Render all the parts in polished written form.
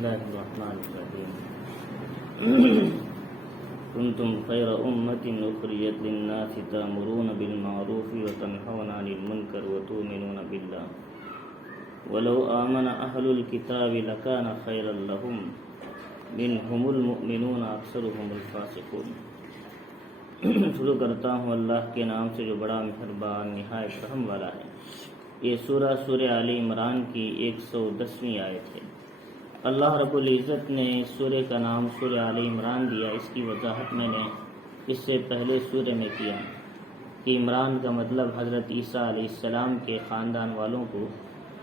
الله الرحمن الرحيم كنتم خير أمة أخرجت للناس تأمرون بالمعروف وتنهون عن المنكر وتؤمنون بالله ولو آمن أهل الكتاب لكان خيرا لهم منهم المؤمنون أكثرهم الفاسقون. شروع کرتا ہوں اللہ کے نام سے جو بڑا مہربان نہایت رحم والا ہے. یہ سورہ آل عمران کی 110ویں آیت ہے. اللہ رب العزت نے سورہ کا نام سورہ آل عمران دیا. اس کی وضاحت میں نے اس سے پہلے سورہ میں کیا کہ عمران کا مطلب حضرت عیسیٰ علیہ السلام کے خاندان والوں کو،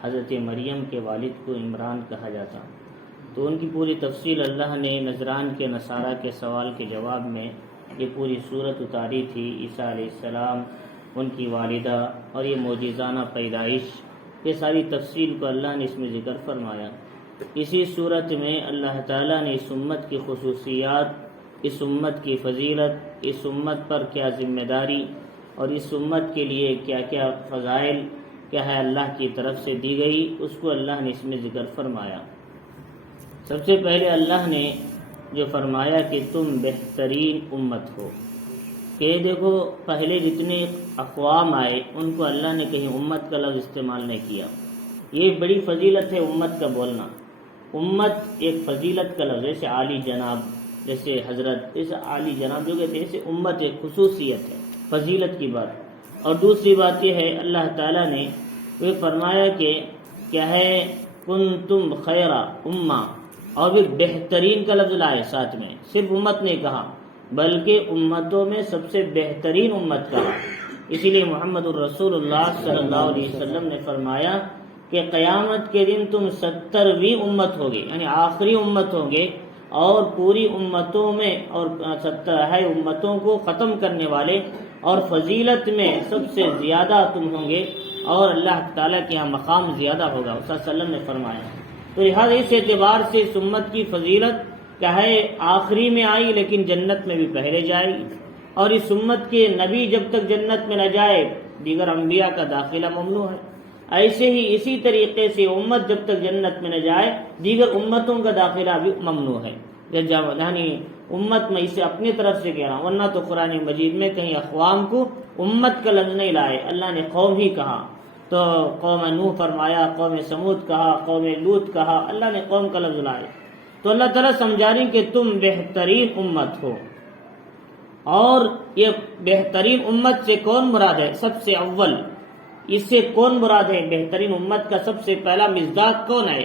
حضرت مریم کے والد کو عمران کہا جاتا. تو ان کی پوری تفصیل اللہ نے نجران کے نصارہ کے سوال کے جواب میں یہ پوری صورت اتاری تھی. عیسیٰ علیہ السلام، ان کی والدہ اور یہ معجزانہ پیدائش، یہ ساری تفصیل کو اللہ نے اس میں ذکر فرمایا. اسی صورت میں اللہ تعالیٰ نے اس امت کی خصوصیات، اس امت کی فضیلت، اس امت پر کیا ذمہ داری اور اس امت کے لیے کیا کیا فضائل کیا ہے اللہ کی طرف سے دی گئی، اس کو اللہ نے اس میں ذکر فرمایا. سب سے پہلے اللہ نے جو فرمایا کہ تم بہترین امت ہو. کہ دیکھو پہلے جتنے اقوام آئے ان کو اللہ نے کہیں امت کا لفظ استعمال نہیں کیا. یہ بڑی فضیلت ہے امت کا بولنا. امت ایک فضیلت کا لفظ، جیسے عالی جناب، جیسے حضرت، جیسے عالی جناب جو کہتے ہیں، ایسے امت ایک خصوصیت ہے، فضیلت کی بات. اور دوسری بات یہ ہے اللہ تعالیٰ نے وہ فرمایا کہ کیا ہے کنتم خیر امہ، اور بھی بہترین کا لفظ لائے ساتھ میں. صرف امت نہیں کہا بلکہ امتوں میں سب سے بہترین امت کہا. اسی لیے محمد الرسول اللہ صلی اللہ علیہ وسلم نے فرمایا کہ قیامت کے دن تم 70ویں امت ہوگے، یعنی آخری امت ہوں گے، اور پوری امتوں میں اور 70 امتوں کو ختم کرنے والے، اور فضیلت میں سب سے زیادہ تم ہوں گے، اور اللہ تعالیٰ کے یہاں مقام زیادہ ہوگا، صلی اللہ علیہ وسلم نے فرمایا. تو لہٰذا اس اعتبار سے اس امت کی فضیلت کیا ہے آخری میں آئی لیکن جنت میں بھی پہلے جائے گی. اور اس امت کے نبی جب تک جنت میں نہ جائے دیگر انبیاء کا داخلہ ممنوع ہے. ایسے ہی اسی طریقے سے امت جب تک جنت میں نہ جائے دیگر امتوں کا داخلہ بھی ممنوع ہے. یعنی امت میں اسے اپنی طرف سے کہہ رہا ہوں، ورنہ تو قرآن مجید میں کہیں اقوام کو امت کا لفظ نہیں لائے، اللہ نے قوم ہی کہا. تو قوم نوح فرمایا، قوم سمود کہا، قوم لوط کہا، اللہ نے قوم کا لفظ لائے. تو اللہ تعالیٰ سمجھا رہی کہ تم بہترین امت ہو. اور یہ بہترین امت سے کون مراد ہے؟ سب سے اول اس سے کون مراد ہے؟ بہترین امت کا سب سے پہلا مصداق کون ہے؟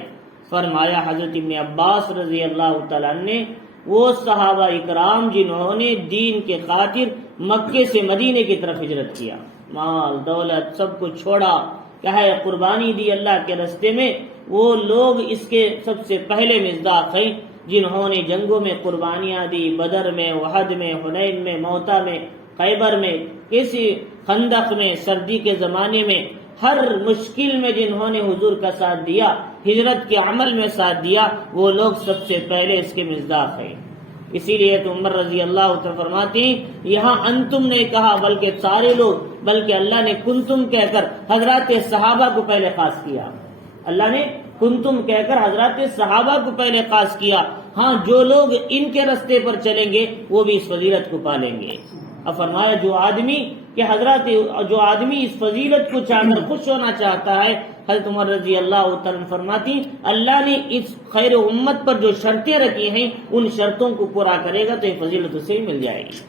فرمایا حضرت ابن عباس رضی اللہ تعالیٰ عنہ نے، وہ صحابہ اکرام جنہوں نے دین کے خاطر مکے سے مدینے کی طرف ہجرت کیا، مال دولت سب کچھ چھوڑا، کیا ہے قربانی دی اللہ کے راستے میں، وہ لوگ اس کے سب سے پہلے مصداق ہیں جنہوں نے جنگوں میں قربانیاں دی. بدر میں، احد میں، حنین میں، موتا میں، خیبر میں، کسی خندق میں، سردی کے زمانے میں، ہر مشکل میں جنہوں نے حضور کا ساتھ دیا، ہجرت کے عمل میں ساتھ دیا، وہ لوگ سب سے پہلے اس کے مصداق ہیں. اسی لیے تو عمر رضی اللہ عنہ فرماتی یہاں انتم نے کہا بلکہ سارے لوگ، بلکہ اللہ نے کنتم کہہ کر حضرات صحابہ کو پہلے خاص کیا. اللہ نے کنتم کہہ کر حضرات صحابہ کو پہلے خاص کیا. ہاں جو لوگ ان کے رستے پر چلیں گے وہ بھی اس فضیلت کو پالیں گے. اب فرمایا جو آدمی اس فضیلت کو چاہ کر خوش ہونا چاہتا ہے، حضرت عمر رضی اللہ عنہ فرماتی اللہ نے اس خیر امت پر جو شرطیں رکھی ہیں ان شرطوں کو پورا کرے گا تو یہ فضیلت اسے مل جائے گی.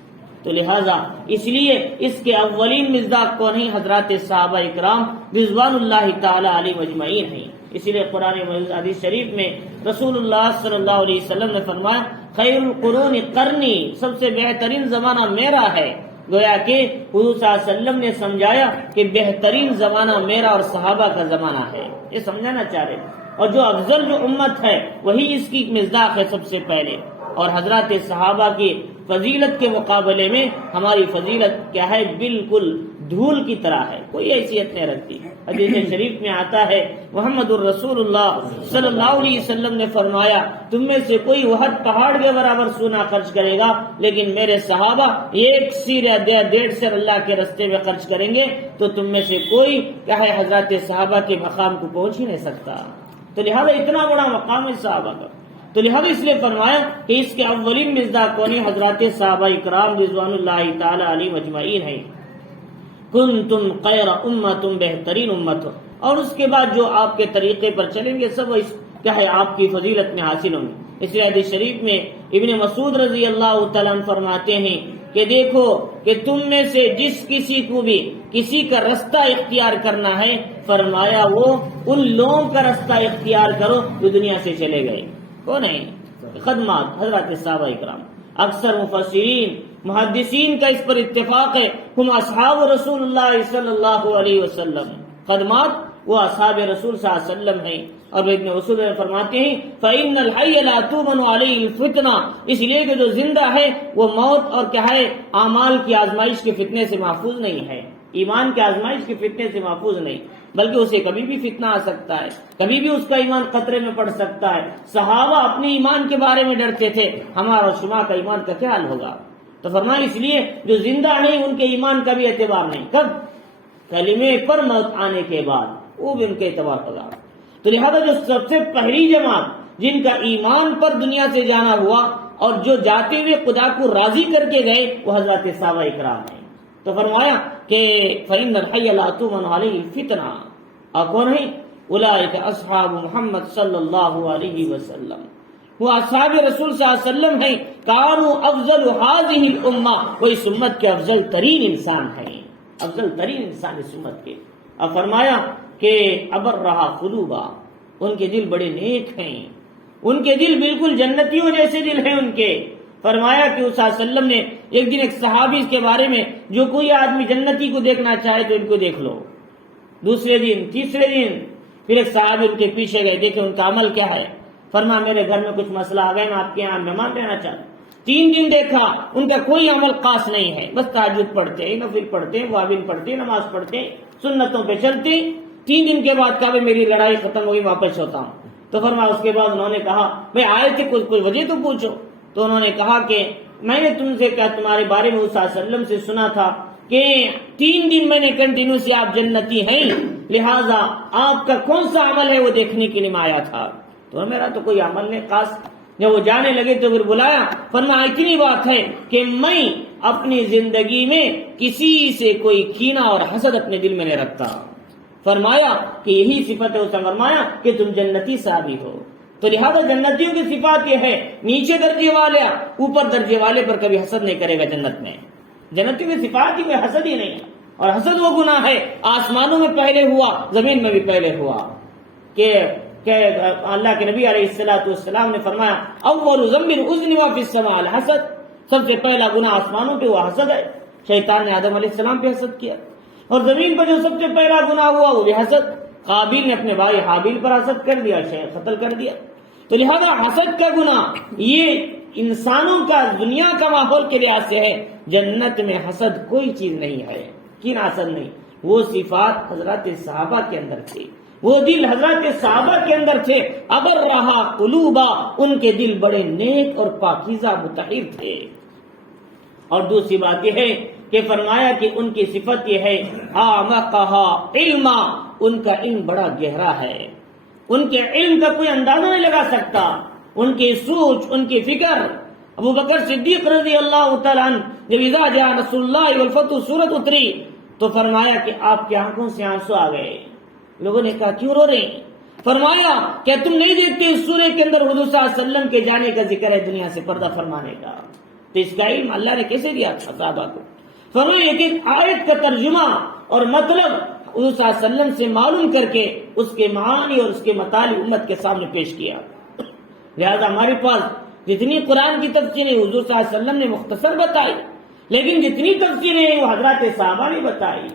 تو لہٰذا اس لیے اس کے اولین مصداق کون ہیں؟ حضرات صحابہ اکرام رضوان اللہ تعالی علیہم اجمعین ہیں. اسی لیے قرآن حدیث شریف میں رسول اللہ صلی اللہ علیہ وسلم نے فرمایا خیر القرون قرنی، سب سے بہترین زمانہ میرا ہے. گویا کہ حضور صلی اللہ علیہ وسلم نے سمجھایا کہ بہترین زمانہ میرا اور صحابہ کا زمانہ ہے، یہ سمجھانا چاہ رہے. اور جو افضل جو امت ہے وہی اس کی مصداق ہے سب سے پہلے. اور حضرات صحابہ کی فضیلت کے مقابلے میں ہماری فضیلت کیا ہے؟ بالکل دھول کی طرح ہے، کوئی حیثیت نہیں رکھتی. حدیث شریف میں آتا ہے محمد الرسول اللہ صلی اللہ علیہ وسلم نے فرمایا تم میں سے کوئی احد پہاڑ کے برابر سونا خرچ کرے گا لیکن میرے صحابہ 1 سیر یا 1.5 سیر اللہ کے راستے میں خرچ کریں گے تو تم میں سے کوئی کیا ہے حضرات صحابہ کے مقام کو پہنچ ہی نہیں سکتا. تو لہذا اتنا بڑا مقام ہے صحابہ کا. تو لہذا اس لیے فرمایا کہ اس کے اولین مصداق کونی حضرات صحابہ کرام رضوان اللہ تعالی علیہم اجمعین ہیں، کنتم خیر امہ، تم بہترین امت ہو، اور اس کے بعد جو آپ کے طریقے پر چلیں گے سب کیا ہے آپ کی فضیلت میں حاصل ہوں گے۔ اس لیے حدیث شریف میں ابن مسعود رضی اللہ تعالیٰ عنہ فرماتے ہیں کہ دیکھو کہ تم میں سے جس کسی کو بھی کسی کا رستہ اختیار کرنا ہے، فرمایا وہ ان لوگوں کا رستہ اختیار کرو جو دنیا سے چلے گئے۔ کون ہے؟ خدمات حضرات صحابہ کرام۔ اکثر مفسرین محدثین کا اس پر اتفاق ہے، ہم اصحاب رسول اللہ صلی اللہ علیہ وسلم، خدمات وہ اصحاب رسول صلی اللہ علیہ وسلم ہیں۔ اور ابن رسول فرماتے ہیں فَإِنَّ الْحَيَّ لَا تُؤْمَنُ عَلَيْهِ الْفِتْنَةُ، اس لیے کہ جو زندہ ہے وہ موت اور کیا ہے اعمال کی آزمائش کے فتنے سے محفوظ نہیں ہے، ایمان کی آزمائش کے فتنے سے محفوظ نہیں، بلکہ اسے کبھی بھی فتنہ آ سکتا ہے، کبھی بھی اس کا ایمان خطرے میں پڑ سکتا ہے۔ صحابہ اپنے ایمان کے بارے میں ڈرتے تھے، ہمارا اور شما کا ایمان کا کیا حال ہوگا؟ تو فرمایا اس لیے جو زندہ نہیں ان کے ایمان کا بھی اعتبار نہیں، کب؟ کلمے پر موت آنے کے بعد وہ بھی ان کے اعتبار ہوگا۔ تو لہذا جو سب سے پہلی جماعت جن کا ایمان پر دنیا سے جانا ہوا اور جو جاتے ہوئے خدا کو راضی کر کے گئے وہ حضرات صحابہ کرام ہیں۔ تو فرمایا کہ فَإِنَّ الْحَيَّ لَا تُؤْمَنُ عَلَيْهِ الْفِتْنَةُ، اور کون ہیں؟ اولئک اصحاب محمد صلی اللہ علیہ وسلم، وہ اصحاب رسول صلی اللہ علیہ وسلم ہیں، کانوا افضل هذه الامہ، وہ اس امت کے افضل ترین انسان ہیں، افضل ترین انسان اس امت کے۔ اب فرمایا کہ ابر رہا قلوبا، ان کے دل بڑے نیک ہیں، ان کے دل بالکل جنتیوں جیسے دل ہیں ان کے۔ فرمایا کہ اس صلی اللہ علیہ وسلم نے ایک دن ایک صحابی کے بارے میں جو کوئی آدمی جنتی کو دیکھنا چاہے تو ان کو دیکھ لو، دوسرے دن تیسرے دن پھر ایک صحابی ان کے پیچھے گئے، دیکھیں ان کا عمل کیا ہے۔ فرمایا میرے گھر میں کچھ مسئلہ آ گیا، میں آپ کے یہاں مہمان رہنا چاہتا ہوں۔ 3 دن دیکھا ان کا کوئی عمل خاص نہیں ہے، بس تہجد پڑھتے ہیں، نفل پڑھتے ہیں، وابل پڑھتے ہیں، نماز پڑھتے ہیں، سنتوں پہ چلتے ہیں۔ 3 دن کے بعد کہا میری لڑائی ختم ہوگی، واپس ہوتا ہوں۔ تو فرمایا اس کے بعد انہوں نے کہا میں آئے تھے کچھ وجہ تو پوچھو۔ تو انہوں نے کہا کہ میں نے تم سے کہا تمہارے بارے میں صلی اللہ علیہ وسلم سے سنا تھا کہ 3 دن میں نے کنٹینیوسلی آپ جنتی ہیں، لہٰذا آپ کا کون سا عمل ہے وہ دیکھنے کے لیے میں آیا تھا۔ تو میرا تو کوئی عمل نہیں خاص۔ جب وہ جانے لگے تو پھر بلایا، فرمایا اتنی بات ہے کہ میں اپنی زندگی میں کسی سے کوئی کینہ اور حسد اپنے دل میں نہیں رکھتا۔ فرمایا کہ یہی صفت ہے، اس نے فرمایا کہ تم جنتی صحابی ہو۔ تو لہذا جنتیوں کی صفات یہ ہے، نیچے درجے والے اوپر درجے والے پر کبھی حسد نہیں کرے گا جنت میں۔ جنتیوں کی صفات ہی کوئی حسد ہی نہیں ہے، اور حسد وہ گناہ ہے آسمانوں میں پہلے ہوا، زمین میں بھی پہلے ہوا، کہ اللہ کے نبی علیہ الصلوۃ والسلام نے فرمایا اول ذنب اذنب فی السماء الحسد، سب سے پہلا گناہ آسمانوں پہ وہ حسد ہے۔ شیطان نے آدم علیہ السلام پہ حسد کیا، اور زمین پر جو سب سے پہلا گناہ ہوا وہ بھی حسد۔ قابیل نے اپنے بھائی حابیل پر حسد کر دیا، قتل کر دیا۔ تو لہذا حسد کا گناہ یہ انسانوں کا دنیا کا ماحول کے لحاظ سے ہے، جنت میں حسد کوئی چیز نہیں ہے، کین حسد نہیں۔ وہ صفات حضرات صحابہ کے اندر تھی، وہ دل حضرات صحابہ کے اندر تھے۔ ابر رہا قلوبا، ان کے دل بڑے نیک اور پاکیزہ مطہر تھے۔ اور دوسری بات یہ ہے کہ فرمایا کہ ان کی صفت یہ ہے اعمقھا علما، ان کا علم بڑا گہرا ہے، ان کے علم کا کوئی اندازہ نہیں لگا سکتا، ان کی سوچ، ان کی فکر۔ ابو بکر صدیق رضی اللہ تعالیٰ عنہ جب اذا جاء نصر اللہ والفتح سورت اتری تو فرمایا کہ آپ کی آنکھوں سے آنسو آ گئے۔ لوگوں نے کہا کیوں رو رہے ہیں؟ فرمایا کیا تم نہیں دیکھتے اس سورے کے اندر حضور صلی اللہ علیہ وسلم کے جانے کا ذکر ہے، دنیا سے پردہ فرمانے کا؟ تو اس کا علم اللہ نے کیسے دیا تھا صحابہ کو؟ فرمایا کہ آیت کا ترجمہ اور مطلب حضور صلی اللہ علیہ وسلم سے معلوم کر کے اس کے معانی اور اس کے مطالب امت کے سامنے پیش کیا۔ لہذا ہمارے پاس جتنی قرآن کی تفسیریں حضور صلی اللہ علیہ وسلم نے مختصر بتائی، لیکن جتنی تفسیریں ہیں وہ حضرات صحابہ نے بتائی،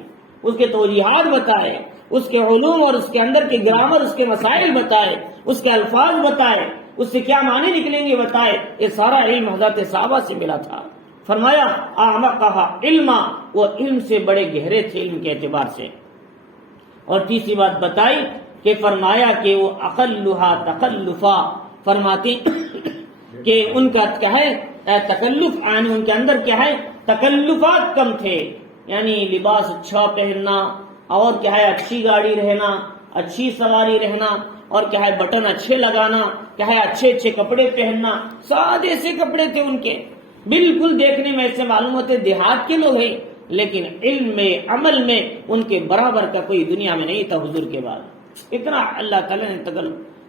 اس کے توجیحات بتائے، اس کے علوم اور اس کے اندر کے گرامر، اس کے مسائل بتائے، اس کے الفاظ بتائے، اس سے کیا معنی نکلیں گے بتائے۔ یہ سارا علم حضرات صحابہ سے ملا تھا۔ فرمایا اعمقھا علما، وہ علم سے بڑے گہرے تھے علم کے اعتبار سے۔ اور تیسری بات بتائی کہ فرمایا کہ وہ اقلھا تکلفا، فرماتے کہ ان کا کیا ہے تکلف، یعنی ان کے اندر کیا ہے تکلفات کم تھے، یعنی لباس اچھا پہننا اور کیا ہے اچھی گاڑی رہنا اچھی سواری رہنا، اور کیا ہے بٹن اچھے لگانا، کیا ہے اچھے اچھے کپڑے پہننا، سادے سے کپڑے تھے ان کے، بالکل دیکھنے میں ایسے معلوم ہوتے دیہات کے لوگ ہیں، لیکن علم میں عمل میں ان کے برابر کا کوئی دنیا میں نہیں تھا حضور کے بعد. اتنا اللہ تعالیٰ نے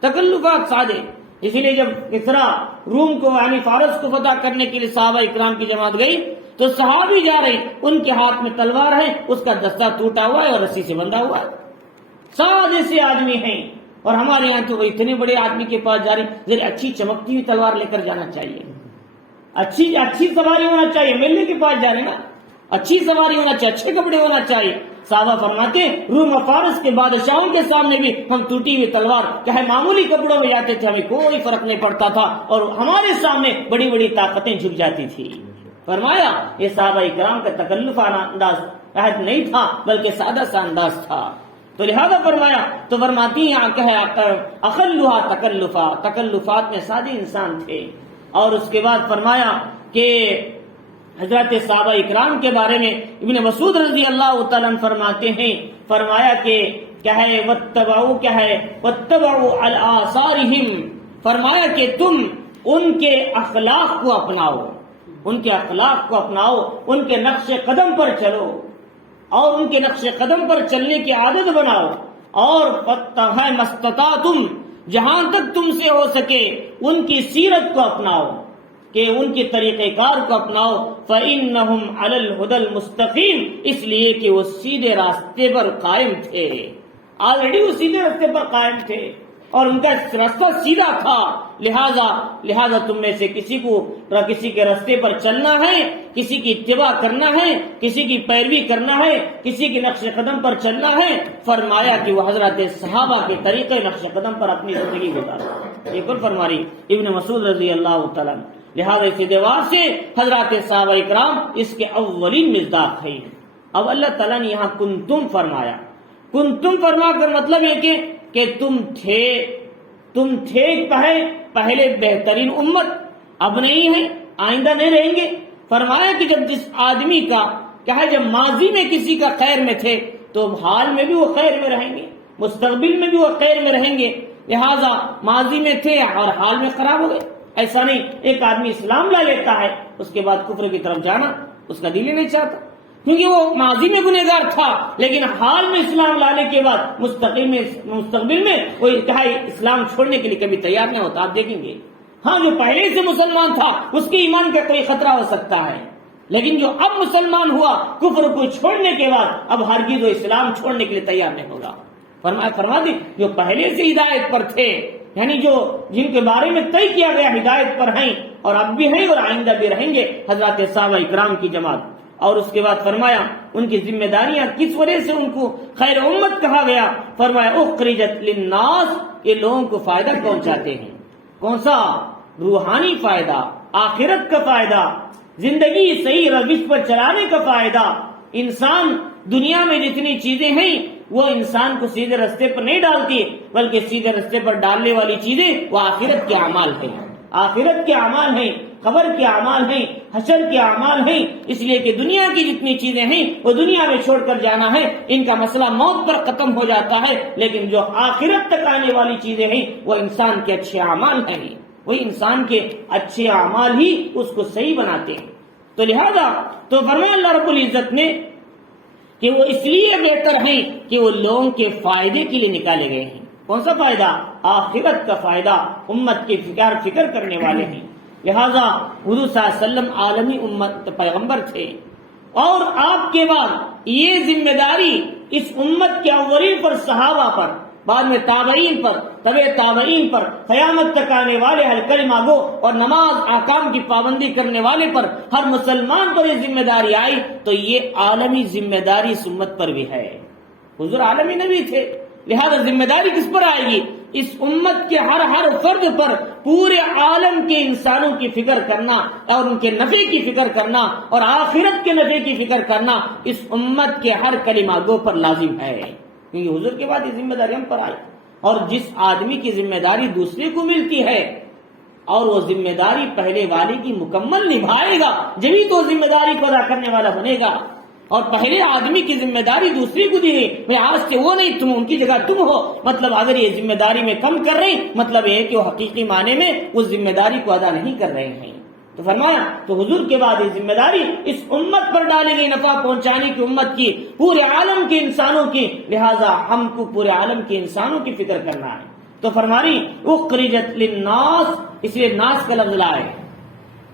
تکلفات سادے. اسی لیے جب کسرا روم کو یعنی فارس کو فتح کرنے کے لیے صحابہ اکرام کی جماعت گئی تو صحابی جا رہے، ان کے ہاتھ میں تلوار ہے، اس کا دستہ ٹوٹا ہوا ہے اور رسی سے بندھا ہوا ہے. سادے سے آدمی ہیں، اور ہمارے یہاں تو اتنے بڑے آدمی کے پاس جا رہے، ذرا اچھی چمکتی ہوئی تلوار لے کر جانا چاہیے، اچھی سواری ہونا چاہیے. میلے کے پاس جا رہے نا، اچھی سواری ہونا چاہیے، اچھے کپڑے ہونا چاہیے. صحابہ فرماتے روم و فارس کے بادشاہوں کے سامنے بھی ہم ٹوٹی ہوئی تلوار چاہے معمولی کپڑوں میں جاتے تھے، ہمیں کوئی فرق نہیں پڑتا تھا، اور ہمارے سامنے بڑی بڑی طاقتیں جھک جاتی تھی. فرمایا یہ صحابہ اکرام کا تکلفانہ انداز نہیں تھا، بلکہ سادہ سا انداز تھا. تو لہذا فرمایا، تو فرماتی ہیں کہ اقلھا تکلفا، تکلفات میں سادے انسان تھے. اور اس کے بعد فرمایا کہ حضرت صحابہ اکرام کے بارے میں ابن مسعود رضی اللہ تعالیٰ عنہ فرماتے ہیں، فرمایا کہ کیا ہے واتبعوا علی آثارہم، فرمایا کہ تم ان کے اخلاق کو اپناؤ، ان کے اخلاق کو اپناؤ، ان کے نقش قدم پر چلو، اور ان کے نقش قدم پر چلنے کی عادت بناؤ. اور مستطاعتم، جہاں تک تم سے ہو سکے ان کی سیرت کو اپناؤ، کہ ان کے طریقہ کار کو اپناؤ. فَإِنَّهُمْ عَلَى الْهُدَى الْمُسْتَقِيمِ، اس لیے کہ وہ سیدھے راستے پر قائم تھے، آلریڈی وہ سیدھے راستے پر قائم تھے اور ان کا راستہ سیدھا تھا. لہذا تم میں سے کسی کے راستے پر چلنا ہے، کسی کی اتباع کرنا ہے، کسی کی پیروی کرنا ہے، کسی کے نقش قدم پر چلنا ہے. فرمایا کہ وہ حضرت صحابہ کے طریقے نقش قدم پر اپنی زندگی گزارا. ایک اور فرما رہی ابن مسعود رضی اللہ تعالیٰ. لہذا اس اعتبار سے حضرات صحابہ اکرام اس کے اولین مصداق ہیں. اب اللہ تعالیٰ نے یہاں کنتم فرمایا، کنتم فرما کر مطلب یہ کہ تم تھے پہلے بہترین امت، اب نہیں ہے، آئندہ نہیں رہیں گے. فرمایا کہ جب جس آدمی کا کیا ہے، جب ماضی میں کسی کا خیر میں تھے تو حال میں بھی وہ خیر میں رہیں گے، مستقبل میں بھی وہ خیر میں رہیں گے. لہذا ماضی میں تھے اور حال میں خراب ہو گئے. ایسا نہیں، ایک آدمی اسلام لا لیتا ہے، اس کے بعد کفر کی طرف جانا اس کا دل ہی نہیں چاہتا، کیونکہ وہ ماضی میں گنہگار تھا، لیکن حال میں اسلام لانے کے بعد مستقبل میں وہ اسلام چھوڑنے کے لیے کبھی تیار نہیں ہوتا. آپ دیکھیں گے، ہاں جو پہلے سے مسلمان تھا اس کے ایمان کا کوئی خطرہ ہو سکتا ہے، لیکن جو اب مسلمان ہوا کفر کو چھوڑنے کے بعد اب ہرگز وہ اسلام چھوڑنے کے لیے تیار نہیں ہوگا. فرما دی جو پہلے سے ہدایت پر تھے، یعنی جو جن کے بارے میں طے کیا گیا ہدایت پر ہیں اور اب بھی ہیں اور آئندہ بھی رہیں گے، حضرات صحابہ اکرام کی جماعت. اور اس کے بعد فرمایا ان کی ذمہ داریاں کس وجہ سے ان کو خیر امت کہا گیا. فرمایا اخرجت للناس، یہ لوگوں کو فائدہ پہنچاتے ہیں. کون سا؟ روحانی فائدہ، آخرت کا فائدہ، زندگی صحیح روش پر چلانے کا فائدہ. انسان دنیا میں جتنی چیزیں ہیں وہ انسان کو سیدھے راستے پر نہیں ڈالتی، بلکہ سیدھے راستے پر ڈالنے والی چیزیں وہ آخرت کے اعمال ہیں، آخرت کے اعمال ہیں، قبر کے اعمال ہیں، حشر کے اعمال ہیں. اس لیے کہ دنیا کی جتنی چیزیں ہیں وہ دنیا میں چھوڑ کر جانا ہے، ان کا مسئلہ موت پر ختم ہو جاتا ہے، لیکن جو آخرت تک آنے والی چیزیں ہیں وہ انسان کے اچھے اعمال ہیں، وہی انسان کے اچھے اعمال ہی اس کو صحیح بناتے ہیں. تو لہذا تو فرمایا اللہ رب العزت نے کہ وہ اس لیے بہتر ہیں کہ وہ لوگوں کے فائدے کے لیے نکالے گئے ہیں. کون سا فائدہ؟ آخرت کا فائدہ. امت کی فکر کرنے والے ہیں. لہذا حضور صلی اللہ علیہ وسلم عالمی امت پیغمبر تھے، اور آپ کے بعد یہ ذمہ داری اس امت کے اولین پر صحابہ پر، بعد میں تابعین پر، تبع تابعین پر، قیامت تک آنے والے اہل کلمہ گو اور نماز احکام کی پابندی کرنے والے پر، ہر مسلمان پر یہ ذمہ داری آئی. تو یہ عالمی ذمہ داری اس امت پر بھی ہے. حضور عالمی نبی تھے، لہذا ذمہ داری کس پر آئے گی؟ اس امت کے ہر فرد پر پورے عالم کے انسانوں کی فکر کرنا اور ان کے نفع کی فکر کرنا اور آخرت کے نفع کی فکر کرنا اس امت کے ہر کلمہ گو پر لازم ہے. کیونکہ حضور کے بعد یہ ذمہ داری ہم پر آئی، اور جس آدمی کی ذمہ داری دوسرے کو ملتی ہے اور وہ ذمہ داری پہلے والے کی مکمل نبھائے گا، جبھی تو ذمہ داری کو ادا کرنے والا بنے گا. اور پہلے آدمی کی ذمہ داری دوسری کو دی گئی، بھائی آج سے وہ نہیں، تم ان کی جگہ تم ہو. مطلب اگر یہ ذمہ داری میں کم کر رہے ہیں، مطلب یہ ہے کہ وہ حقیقی معنی میں اس ذمہ داری کو ادا نہیں کر رہے ہیں. تو فرمایا تو حضور کے بعد یہ ذمہ داری اس امت پر ڈالی گئی، نفع پہنچانے کی امت کی، پورے عالم کے انسانوں کی، لہذا ہم کو پورے عالم کے انسانوں کی فکر کرنا ہے. تو فرماری اخرجت للناس، اس لیے ناس کا لفظ لائے،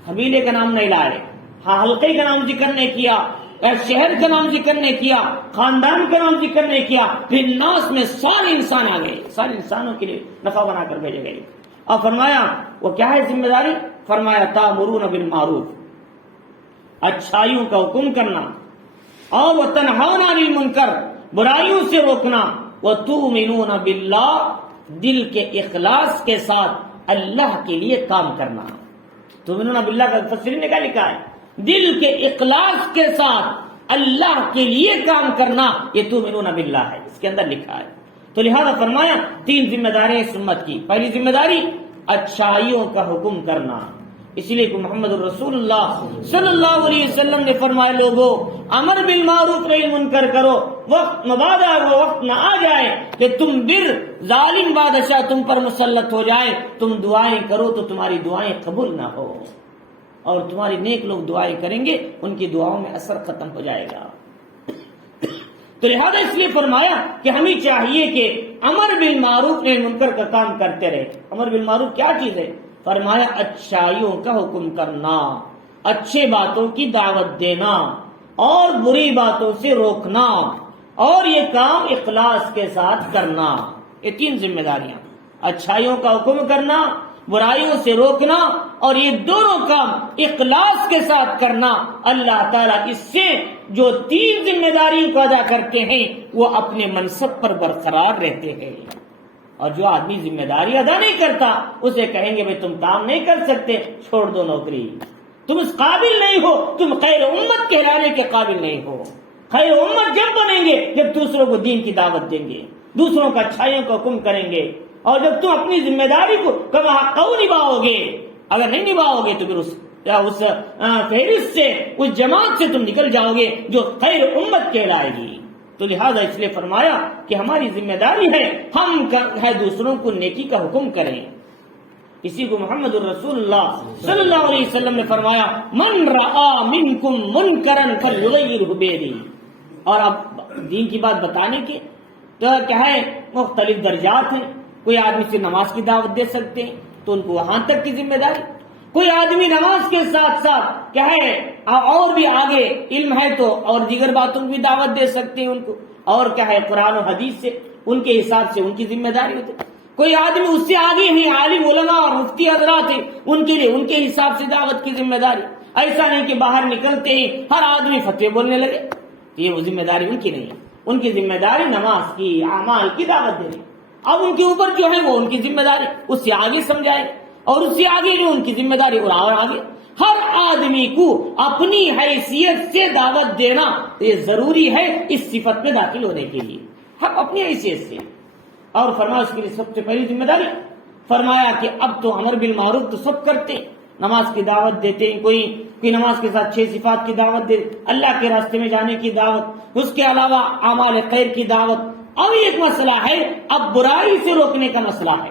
قبیلے کا نام نہیں لائے، ہاں حلقے کا نام ذکر نہیں کیا، شہر کا نام ذکر نہیں کیا، خاندان کا نام ذکر نہیں کیا، پھر ناس میں سارے انسان آ گئے، سارے انسانوں کے لیے نفع بنا کر بھیجے گئے. اور فرمایا وہ کیا ہے ذمہ داری؟ فرمایا تامرون بالمعروف، اچھائیوں کا حکم کرنا، اور وتنہون عن المنکر، برائیوں سے روکنا، وتؤمنون باللہ، دل کے اخلاص کے ساتھ اللہ کے لیے کام کرنا. تؤمنون باللہ کا مفسرین نے کیا لکھا ہے؟ دل کے اخلاص کے ساتھ اللہ کے لیے کام کرنا، یہ تؤمنون باللہ ہے، اس کے اندر لکھا ہے. تو لہذا فرمایا 3 ذمہ داریاں اس امت کی. پہلی ذمہ داری اچھائیوں کا حکم کرنا، اس لیے کہ محمد رسول اللہ صلی اللہ علیہ وسلم نے فرمایا لوگوں امر بالمعروف نہی منکر کرو، وقت مبادا وہ وقت نہ آ جائے کہ تم بر ظالم بادشاہ تم پر مسلط ہو جائے، تم دعائیں کرو تو تمہاری دعائیں قبول نہ ہو، اور تمہاری نیک لوگ دعائیں کریں گے ان کی دعاؤں میں اثر ختم ہو جائے گا. تو لہذا اس لیے فرمایا کہ ہمیں چاہیے کہ امر بالمعروف نہی منکر کا کام کرتے رہے. امر بالمعروف کیا چیز ہے؟ فرمایا اچھائیوں کا حکم کرنا، اچھے باتوں کی دعوت دینا اور بری باتوں سے روکنا، اور یہ کام اخلاص کے ساتھ کرنا. یہ 3 ذمہ داریاں، اچھائیوں کا حکم کرنا، برائیوں سے روکنا، اور یہ دونوں کام اخلاص کے ساتھ کرنا. اللہ تعالیٰ اس سے جو 3 ذمہ داریوں کو ادا کرتے ہیں وہ اپنے منصب پر برقرار رہتے ہیں. اور جو آدمی ذمہ داری ادا نہیں کرتا اسے کہیں گے بھائی تم کام نہیں کر سکتے، چھوڑ دو نوکری، تم اس قابل نہیں ہو، تم خیر امت کہلانے کے قابل نہیں ہو. خیر امت جب بنیں گے جب دوسروں کو دین کی دعوت دیں گے، دوسروں کا اچھائیوں کا حکم کریں گے، اور جب تم اپنی ذمہ داری کو کما حق نبھاؤ گے. اگر نہیں نبھاؤ گے تو پھر اس فہرست سے، اس جماعت سے تم نکل جاؤ گے جو خیر امت کہلائے گی. تو لہذا اس لیے فرمایا کہ ہماری ذمہ داری ہے ہم ہے دوسروں کو نیکی کا حکم کریں. اسی کو محمد الرسول اللہ صلی اللہ علیہ وسلم نے فرمایا من رآ منکم منکرا فلیغیرہ بیدی. اور اب دین کی بات بتانے کی تو کیا ہے مختلف درجات ہیں. کوئی آدمی سے نماز کی دعوت دے سکتے ہیں تو ان کو وہاں تک کی ذمہ داری. کوئی آدمی نماز کے ساتھ ساتھ کیا ہے اور بھی آگے علم ہے تو اور دیگر باتوں کی بھی دعوت دے سکتے ہیں ان کو، اور کیا ہے قرآن و حدیث سے ان کے حساب سے ان کی ذمہ داری ہوتی ہے. کوئی آدمی اس سے آگے ہیں، عالم علماء اور مفتی حضرات ہیں، ان کے لیے ان کے حساب سے دعوت کی ذمہ داری. ایسا نہیں کہ باہر نکلتے ہیں ہر آدمی فتوے بولنے لگے، یہ وہ ذمہ داری ان کی نہیں ہے. ان کی ذمہ داری نماز کی، اعمال کی دعوت دینی. اب ان کے اوپر جو ہے وہ ان کی ذمہ داری اس سے آگے سمجھائے، اور اس سے آگے جو ان کی ذمہ داری اور آگے. ہر آدمی کو اپنی حیثیت سے دعوت دینا یہ ضروری ہے اس صفت میں داخل ہونے کے لیے، ہم اپنی حیثیت سے. اور فرمایا اس کے لیے سب سے پہلی ذمہ داری فرمایا کہ اب تو امر بالمعروف تو سب کرتے، نماز کی دعوت دیتے ہیں، کوئی نماز کے ساتھ 6 صفات کی دعوت دے، اللہ کے راستے میں جانے کی دعوت، اس کے علاوہ اعمال خیر کی دعوت. اب ایک مسئلہ ہے، اب برائی سے روکنے کا مسئلہ ہے.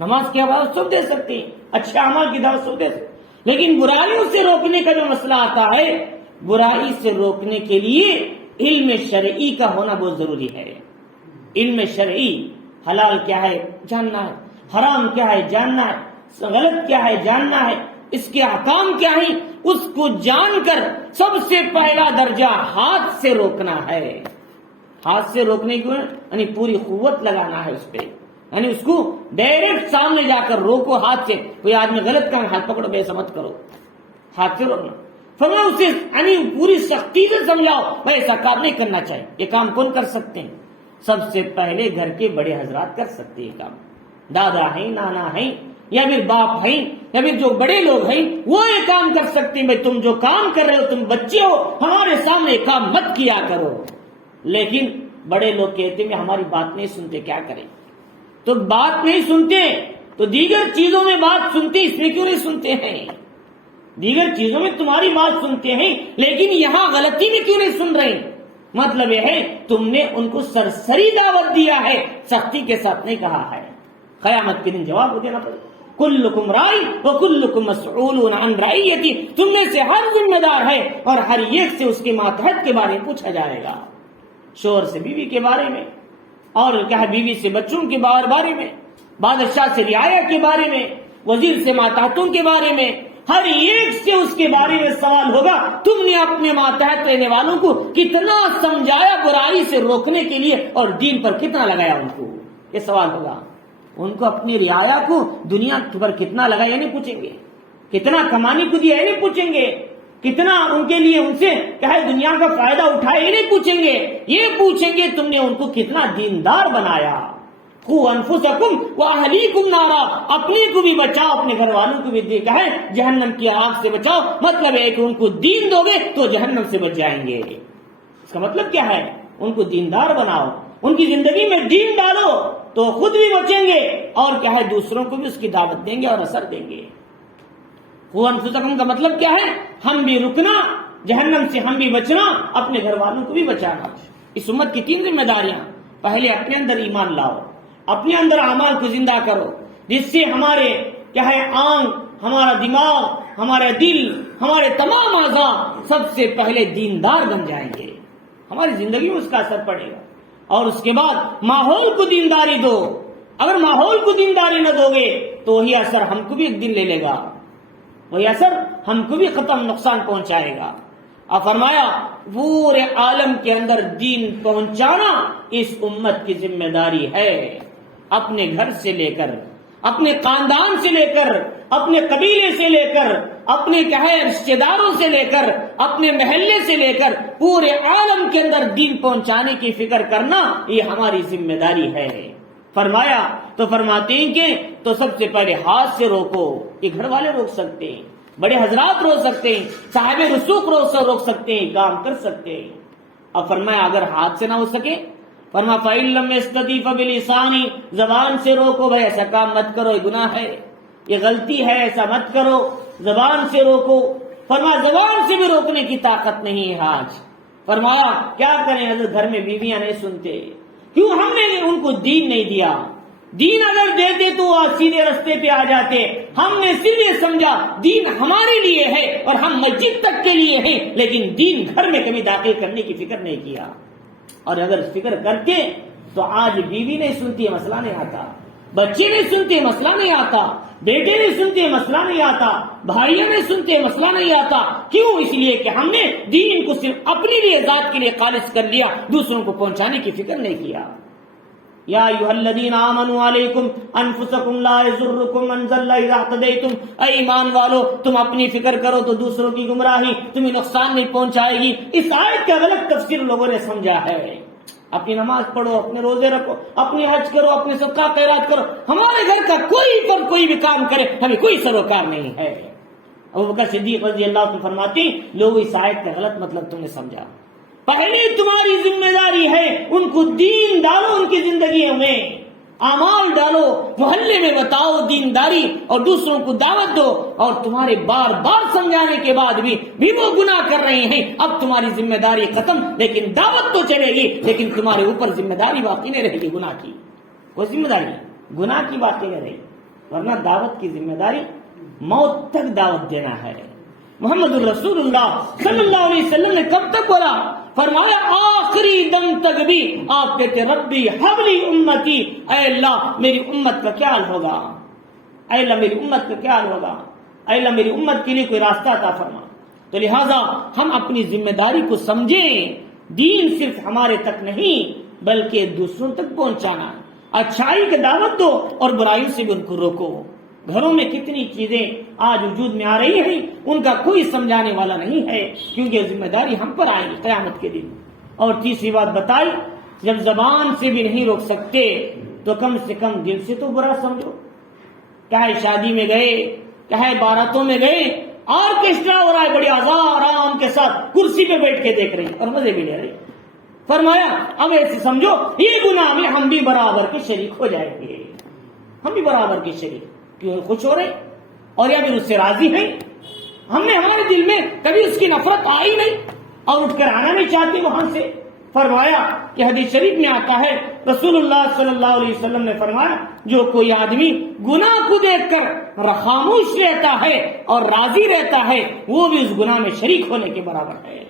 نماز کی دعوت سب دے سکتے ہیں، اچھے اعمال کی دعوت سب دے سکتے ہیں، لیکن برائیوں سے روکنے کا جو مسئلہ آتا ہے، برائی سے روکنے کے لیے علم شرعی کا ہونا بہت ضروری ہے. علم شرعی، حلال کیا ہے جاننا ہے، حرام کیا ہے جاننا ہے، غلط کیا ہے جاننا ہے، اس کے احکام کیا ہیں اس کو جان کر سب سے پہلا درجہ ہاتھ سے روکنا ہے. ہاتھ سے روکنے کو یعنی پوری قوت لگانا ہے اس پہ، یعنی اس کو ڈائریکٹ سامنے جا کر روکو ہاتھ سے. کوئی آدمی غلط کام ہاتھ پکڑو بے سمجھ کرو، ہاتھ سے روکنا. فرمایا اسے یعنی پوری سختی سے سمجھاؤ بھائی ایسا کام نہیں کرنا چاہیے. یہ کام کون کر سکتے ہیں؟ سب سے پہلے گھر کے بڑے حضرات کر سکتے ہیں کام. دادا ہیں، نانا ہیں، یا پھر باپ ہیں، یا پھر جو بڑے لوگ ہیں وہ یہ کام کر سکتے ہیں. بھائی تم جو کام کر رہے ہو، تم بچے ہو، ہمارے سامنے یہ کام مت کیا کرو. لیکن بڑے لوگ کہتے ہیں ہماری بات نہیں سنتے، کیا کریں؟ تو بات نہیں سنتے تو دیگر چیزوں میں بات سنتے، اس میں کیوں نہیں سنتے ہیں؟ دیگر چیزوں میں تمہاری بات سنتے ہیں لیکن یہاں غلطی میں کیوں نہیں سن رہے ہیں؟ مطلب یہ ہے تم نے ان کو سرسری دعوت دیا ہے، سختی کے ساتھ نہیں کہا ہے. قیامت کے دن جواب دینا پڑے. کلکم رائی وکلکم مسئول عن رعیتی، تم میں سے ہر ذمہ دار ہے اور ہر ایک سے اس کے ماتحت کے بارے میں پوچھا جائے گا. شوہر سے بیوی کے بارے میں، اور کیا ہے بیوی سے بچوں کے بارے میں، بادشاہ سے رعایا کے بارے میں، وزیر سے ماتحتوں کے بارے میں، ہر ایک سے اس کے بارے میں سوال ہوگا. تم نے اپنے ماتحت رہنے والوں کو کتنا سمجھایا برائی سے روکنے کے لیے اور دین پر کتنا لگایا، ان کو یہ سوال ہوگا. ان کو اپنی رعایا کو دنیا پر کتنا لگایا نہیں پوچھیں گے، کتنا کمانے کو دیا نہیں پوچھیں گے، کتنا ان کے لیے ان سے کیا ہے دنیا کا فائدہ اٹھایا یہ نہیں پوچھیں گے. یہ پوچھیں گے تم نے ان کو کتنا دیندار بنایا. قوا انفسکم واہلیکم نارا، اپنے کو بھی بچاؤ اپنے گھر والوں کو بھی دیکھا ہے جہنم کی آگ سے بچاؤ. مطلب ہے کہ ان کو دین دو گے تو جہنم سے بچ جائیں گے. اس کا مطلب کیا ہے؟ ان کو دیندار بناؤ، ان کی زندگی میں دین ڈالو تو خود بھی بچیں گے اور کیا ہے دوسروں کو بھی اس کی دعوت دیں گے اور اثر دیں گے. قوا انفسکم کا مطلب کیا ہے؟ ہم بھی رکنا جہنم سے، ہم بھی بچنا، اپنے گھر والوں کو بھی بچانا. اس امت کی 3 ذمہ داریاں. پہلے اپنے اندر ایمان لاؤ، اپنے اندر اعمال کو زندہ کرو جس سے ہمارے کیا ہے آنکھ، ہمارا دماغ، ہمارا دل، ہمارے تمام اعضاء سب سے پہلے دیندار بن جائیں گے، ہماری زندگی میں اس کا اثر پڑے گا. اور اس کے بعد ماحول کو دینداری دو. اگر ماحول کو دینداری نہ دو گے تو وہی اثر ہم کو بھی ایک دن لے لے گا، وہی اثر ہم کو بھی ختم نقصان پہنچائے گا. اور فرمایا پورے عالم کے اندر دین پہنچانا اس امت کی ذمہ داری ہے. اپنے گھر سے لے کر، اپنے خاندان سے لے کر، اپنے قبیلے سے لے کر، اپنے کیا ہے رشتے داروں سے لے کر، اپنے محلے سے لے کر پورے عالم کے اندر دین پہنچانے کی فکر کرنا یہ ہماری ذمہ داری ہے. فرمایا تو فرماتے ہیں کہ تو سب سے پہلے ہاتھ سے روکو. یہ گھر والے روک سکتے ہیں، بڑے حضرات روک سکتے ہیں، صاحب رسوخ روک سکتے ہیں، کام کر سکتے ہیں. اب فرمایا اگر ہاتھ سے نہ ہو سکے، فرمایا فَإِن لَّمْ يَسْتَطِعْ فَبِلِسَانِهِ، زبان سے روکو. بھائی ایسا کام مت کرو، یہ گناہ ہے، یہ غلطی ہے، ایسا مت کرو. زبان سے روکو. فرمایا زبان سے بھی روکنے کی طاقت نہیں ہے آج. فرمایا کیا کریں حضرت، گھر میں بیویاں نہیں سنتے. کیوں؟ ہم نے ان کو دین نہیں دیا. دین اگر دیتے تو وہ سیدھے رستے پہ آ جاتے. ہم نے سیدھے سمجھا دین ہمارے لیے ہے اور ہم مسجد تک کے لیے ہیں، لیکن دین گھر میں کبھی داخل کرنے کی فکر نہیں کیا. اور اگر فکر کرتے تو آج بیوی نہیں سنتی ہے، مسئلہ نہیں آتا. بچے نہیں سنتے، مسئلہ نہیں آتا. بیٹے نہیں سنتے، مسئلہ نہیں آتا. بھائیوں نہیں سنتے، مسئلہ نہیں آتا. کیوں؟ اس لیے کہ ہم نے دین کو صرف اپنے لیے، ذات کے لیے خالص کر لیا، دوسروں کو پہنچانے کی فکر نہیں کیا. یا ایھا الذین آمنوا علیکم انفسکم لا یضرکم من ضل اذا اہتدیتم. اے ایمان والو تم اپنی فکر کرو تو دوسروں کی گمراہی تمہیں نقصان نہیں پہنچائے گی. اس آیت کا غلط تفسیر لوگوں نے سمجھا ہے. اپنی نماز پڑھو، اپنے روزے رکھو، اپنی حج کرو، اپنے صدقہ خیرات کرو، ہمارے گھر کا کوئی بھی کام کرے ہمیں کوئی سروکار نہیں ہے. ابوبکر صدیق رضی اللہ عنہ فرماتے لوگ اس آیت کا غلط مطلب تم نے سمجھا. پہلے تمہاری ذمہ داری ہے ان کو دین ڈالو، ان کی زندگیوں میں اعمال ڈالو، محلے میں بتاؤ دینداری اور دوسروں کو دعوت دو. اور تمہارے بار بار سمجھانے کے بعد بھی وہ گناہ کر رہے ہیں. اب تمہاری ذمہ داری ختم، لیکن دعوت تو چلے گی، لیکن تمہارے اوپر ذمہ داری باقی نہیں رہے گی گناہ کی. کوئی ذمہ داری گناہ کی باقی نہیں رہے گی، ورنہ دعوت کی ذمہ داری موت تک دعوت دینا ہے. محمد الرسول اللہ صلی اللہ علیہ وسلم نے کب تک بولا؟ فرمایا آخری دم تک بھی آپ کہتے ربی حبلی امتی، اے اللہ میری امت کا کیا حال ہوگا، اے اللہ میری امت کا کیا حال ہوگا، اے اللہ میری امت کے لیے کوئی راستہ عطا فرما. تو لہذا ہم اپنی ذمہ داری کو سمجھیں. دین صرف ہمارے تک نہیں بلکہ دوسروں تک پہنچانا. اچھائی کی دعوت دو اور برائیوں سے بھی ان کو روکو. گھروں میں کتنی چیزیں آج وجود میں آ رہی ہیں، ان کا کوئی سمجھانے والا نہیں ہے، کیونکہ ذمہ داری ہم پر آئے گی قیامت کے دن. اور تیسری بات بتائی، جب زبان سے بھی نہیں روک سکتے تو کم سے کم دل سے تو برا سمجھو. کیا ہے شادی میں گئے، کیا ہے باراتوں میں گئے، آرکیسٹرا ہو رہا ہے، بڑی آرام کے ساتھ کرسی پہ بیٹھ کے دیکھ رہے ہیں اور مزے بھی لے رہے ہیں. فرمایا اب ایسے سمجھو یہ گناہ میں ہم بھی برابر کے شریک ہو جائیں گے. ہم بھی برابر کے شریک، کیوں خوش ہو رہے اور یا پھر اس سے راضی ہیں. ہم نے ہمارے دل میں کبھی اس کی نفرت آئی نہیں اور اٹھ کر آنا نہیں چاہتے وہاں سے. فرمایا کہ حدیث شریف میں آتا ہے رسول اللہ صلی اللہ علیہ وسلم نے فرمایا جو کوئی آدمی گناہ کو دیکھ کر خاموش رہتا ہے اور راضی رہتا ہے وہ بھی اس گناہ میں شریک ہونے کے برابر ہے۔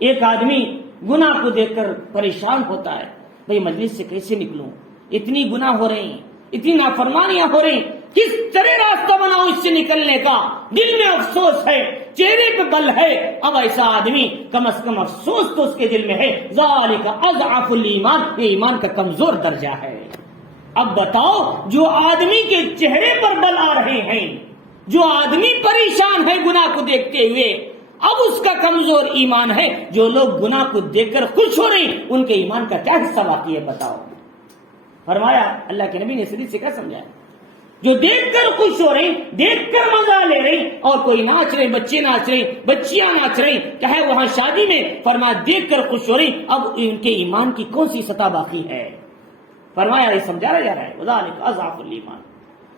ایک آدمی گناہ کو دیکھ کر پریشان ہوتا ہے، بھئی مجلس سے کیسے نکلوں، اتنی گناہ ہو رہی ہیں، اتنی نافرمانیاں ہو رہی، کس طرح راستہ بناؤ اس سے نکلنے کا، دل میں افسوس ہے، چہرے پہ بل ہے۔ اب ایسا آدمی کم از کم افسوس تو اس کے دل میں ہے، ذالک اضعف الایمان، یہ ایمان کا کمزور درجہ ہے۔ اب بتاؤ جو آدمی کے چہرے پر بل آ رہے ہیں، جو آدمی پریشان ہے گناہ کو دیکھتے ہوئے، اب اس کا کمزور ایمان ہے۔ جو لوگ گناہ کو دیکھ کر خوش ہو رہے ہیں ان کے ایمان کا کیا حصہ باقی ہے بتاؤ؟ فرمایا اللہ کے نبی نے اس حدیث سے کیا سمجھایا؟ جو دیکھ کر خوش ہو رہی، دیکھ کر مزہ لے رہی، اور کوئی ناچ رہے، بچے ناچ رہے، بچیاں ناچ رہی، چاہے وہاں شادی میں، فرمایا دیکھ کر خوش ہو رہی، اب ان کے ایمان کی کون سی سطح باقی ہے؟ فرمایا یہ سمجھایا جا رہا ہے وذالک اضعف الایمان۔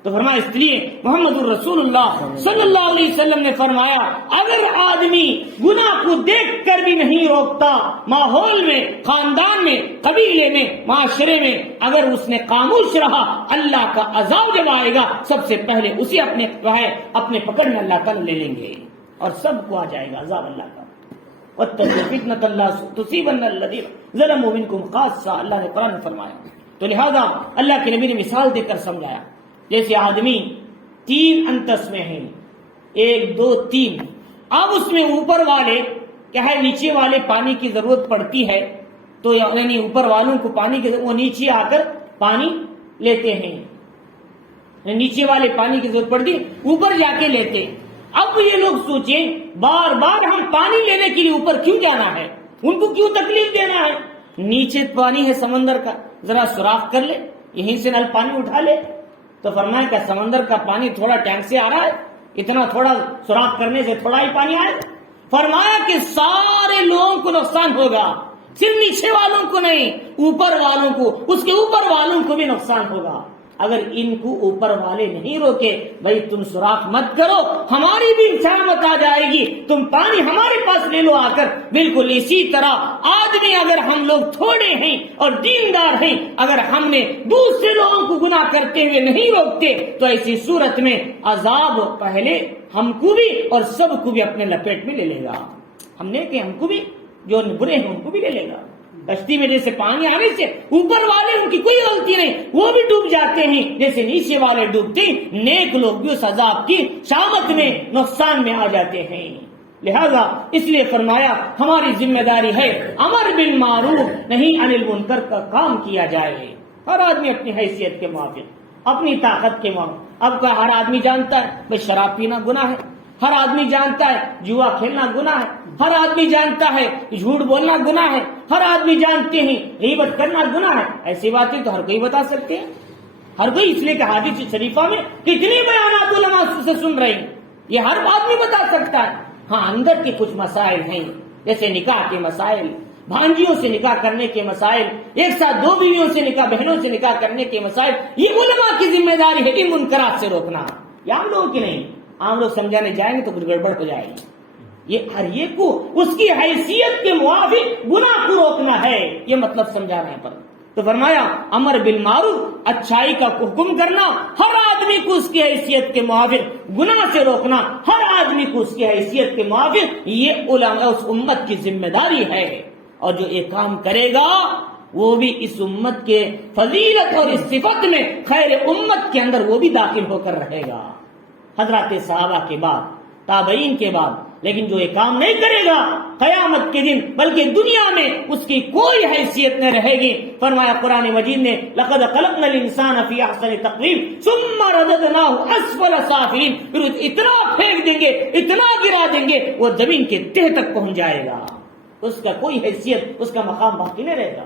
تو فرمایا اس لیے محمد الرسول اللہ صلی اللہ علیہ وسلم نے فرمایا اگر آدمی گناہ کو دیکھ کر بھی نہیں روکتا، ماحول میں، خاندان میں، قبیلے میں، معاشرے میں اگر اس نے خاموش رہا، اللہ کا عذاب جب آئے گا سب سے پہلے اسے اپنے پکڑ میں اللہ تعالیٰ لے لیں گے اور سب کو آ جائے گا عذاب اللہ کا۔ وَاتَّقُوا فِتْنَةَ لَا تُصِيبَنَّ الَّذِينَ ظَلَمُوا مِنكُمْ خَاصَّةً، اللہ نے قرآن میں فرمایا۔ تو لہذا اللہ کے نبی نے مثال دے کر سمجھایا، جیسے آدمی 3 انتس میں ہیں، 1 2 3، اب اس میں اوپر والے کیا ہے نیچے والے پانی کی ضرورت پڑتی ہے تو یعنی اوپر والوں کو پانی کی وہ نیچے آ کر پانی لیتے ہیں، نیچے والے پانی کی ضرورت پڑتی اوپر جا کے لیتے۔ اب یہ لوگ سوچیں بار بار ہم پانی لینے کے لیے اوپر کیوں جانا ہے، ان کو کیوں تکلیف دینا ہے؟ نیچے پانی ہے سمندر کا، ذرا سوراخ کر لے، یہیں سے نل پانی اٹھا لے۔ تو فرمایا کہ سمندر کا پانی تھوڑا ٹینک سے آ رہا ہے، اتنا تھوڑا سوراخ کرنے سے تھوڑا ہی پانی آئے؟ فرمایا کہ سارے لوگوں کو نقصان ہوگا، صرف نیچے والوں کو نہیں، اوپر والوں کو، اس کے اوپر والوں کو بھی نقصان ہوگا۔ اگر ان کو اوپر والے نہیں روکے، بھائی تم سوراخ مت کرو، ہماری بھی شامت آ جائے گی، تم پانی ہمارے پاس لے لو آ کر۔ بالکل اسی طرح آدمی اگر ہم لوگ تھوڑے ہیں اور دیندار ہیں، اگر ہم نے دوسرے لوگوں کو گناہ کرتے ہوئے نہیں روکتے تو ایسی صورت میں عذاب پہلے ہم کو بھی اور سب کو بھی اپنے لپیٹ میں لے لے گا۔ ہم نے کہ ہم کو بھی، جو برے ہیں ان کو بھی لے لے گا۔ کشتی میں جیسے پانی آنے سے اوپر والے ان کی کوئی غلطی نہیں، وہ بھی ڈوب جاتے ہیں، جیسے نیچے والے ڈوبتے، نیک لوگ بھی اس عذاب کی شامت میں نقصان میں آ جاتے ہیں۔ لہذا اس لیے فرمایا ہماری ذمہ داری ہے امر بالمعروف نہیں عن المنکر کا کام کیا جائے، ہر آدمی اپنی حیثیت کے موافق، اپنی طاقت کے موافق۔ اب کا ہر آدمی جانتا ہے کہ شراب پینا گناہ ہے، ہر آدمی جانتا ہے جوا کھیلنا گناہ ہے، ہر آدمی جانتا ہے جھوٹ بولنا گناہ ہے، ہر آدمی جانتے ہیں غیبت کرنا گناہ ہے۔ ایسی باتیں تو ہر کوئی بتا سکتے ہیں، ہر کوئی، اس لیے کہ حدیث شریفہ میں کتنے بیانات علماء سے سن رہے ہیں، یہ ہر آدمی بتا سکتا ہے۔ ہاں اندر کے کچھ مسائل ہیں، جیسے نکاح کے مسائل، بھانجیوں سے نکاح کرنے کے مسائل، ایک ساتھ 2 بیویوں سے نکاح، بہنوں سے نکاح کرنے کے مسائل، یہ علماء کی ذمہ داری ہے ان منکرات سے روکنا، یہ عام لوگوں کی نہیں۔ عام لوگ سمجھانے جائیں گے تو کچھ گڑبڑ ہو جائے گی۔ یہ ہر ایک کو اس کی حیثیت کے موافق گناہ کو روکنا ہے، یہ مطلب سمجھانے پر۔ تو فرمایا امر بالمعروف، اچھائی کا حکم کرنا، ہر آدمی کو اس کی حیثیت کے موافق، گناہ سے روکنا ہر آدمی کو اس کی حیثیت کے موافق، یہ علماء اس امت کی ذمہ داری ہے۔ اور جو یہ کام کرے گا وہ بھی اس امت کے فضیلت اور اس صفت میں خیر امت کے اندر وہ بھی داخل ہو کر رہے گا، حضرات صحابہ کے بعد، تابعین کے بعد۔ لیکن جو یہ کام نہیں کرے گا قیامت کے دن بلکہ دنیا میں اس کی کوئی حیثیت نہ رہے گی۔ فرمایا قرآن مجید نے لقد خلقنا الانسان فی احسن تقویم ثم رددناہ اسفل سافلین، پھر اتنا پھینک دیں گے، اتنا گرا دیں گے وہ زمین کے تہ تک پہنچ جائے گا، اس کا کوئی حیثیت، اس کا مقام باقی نہیں رہے گا۔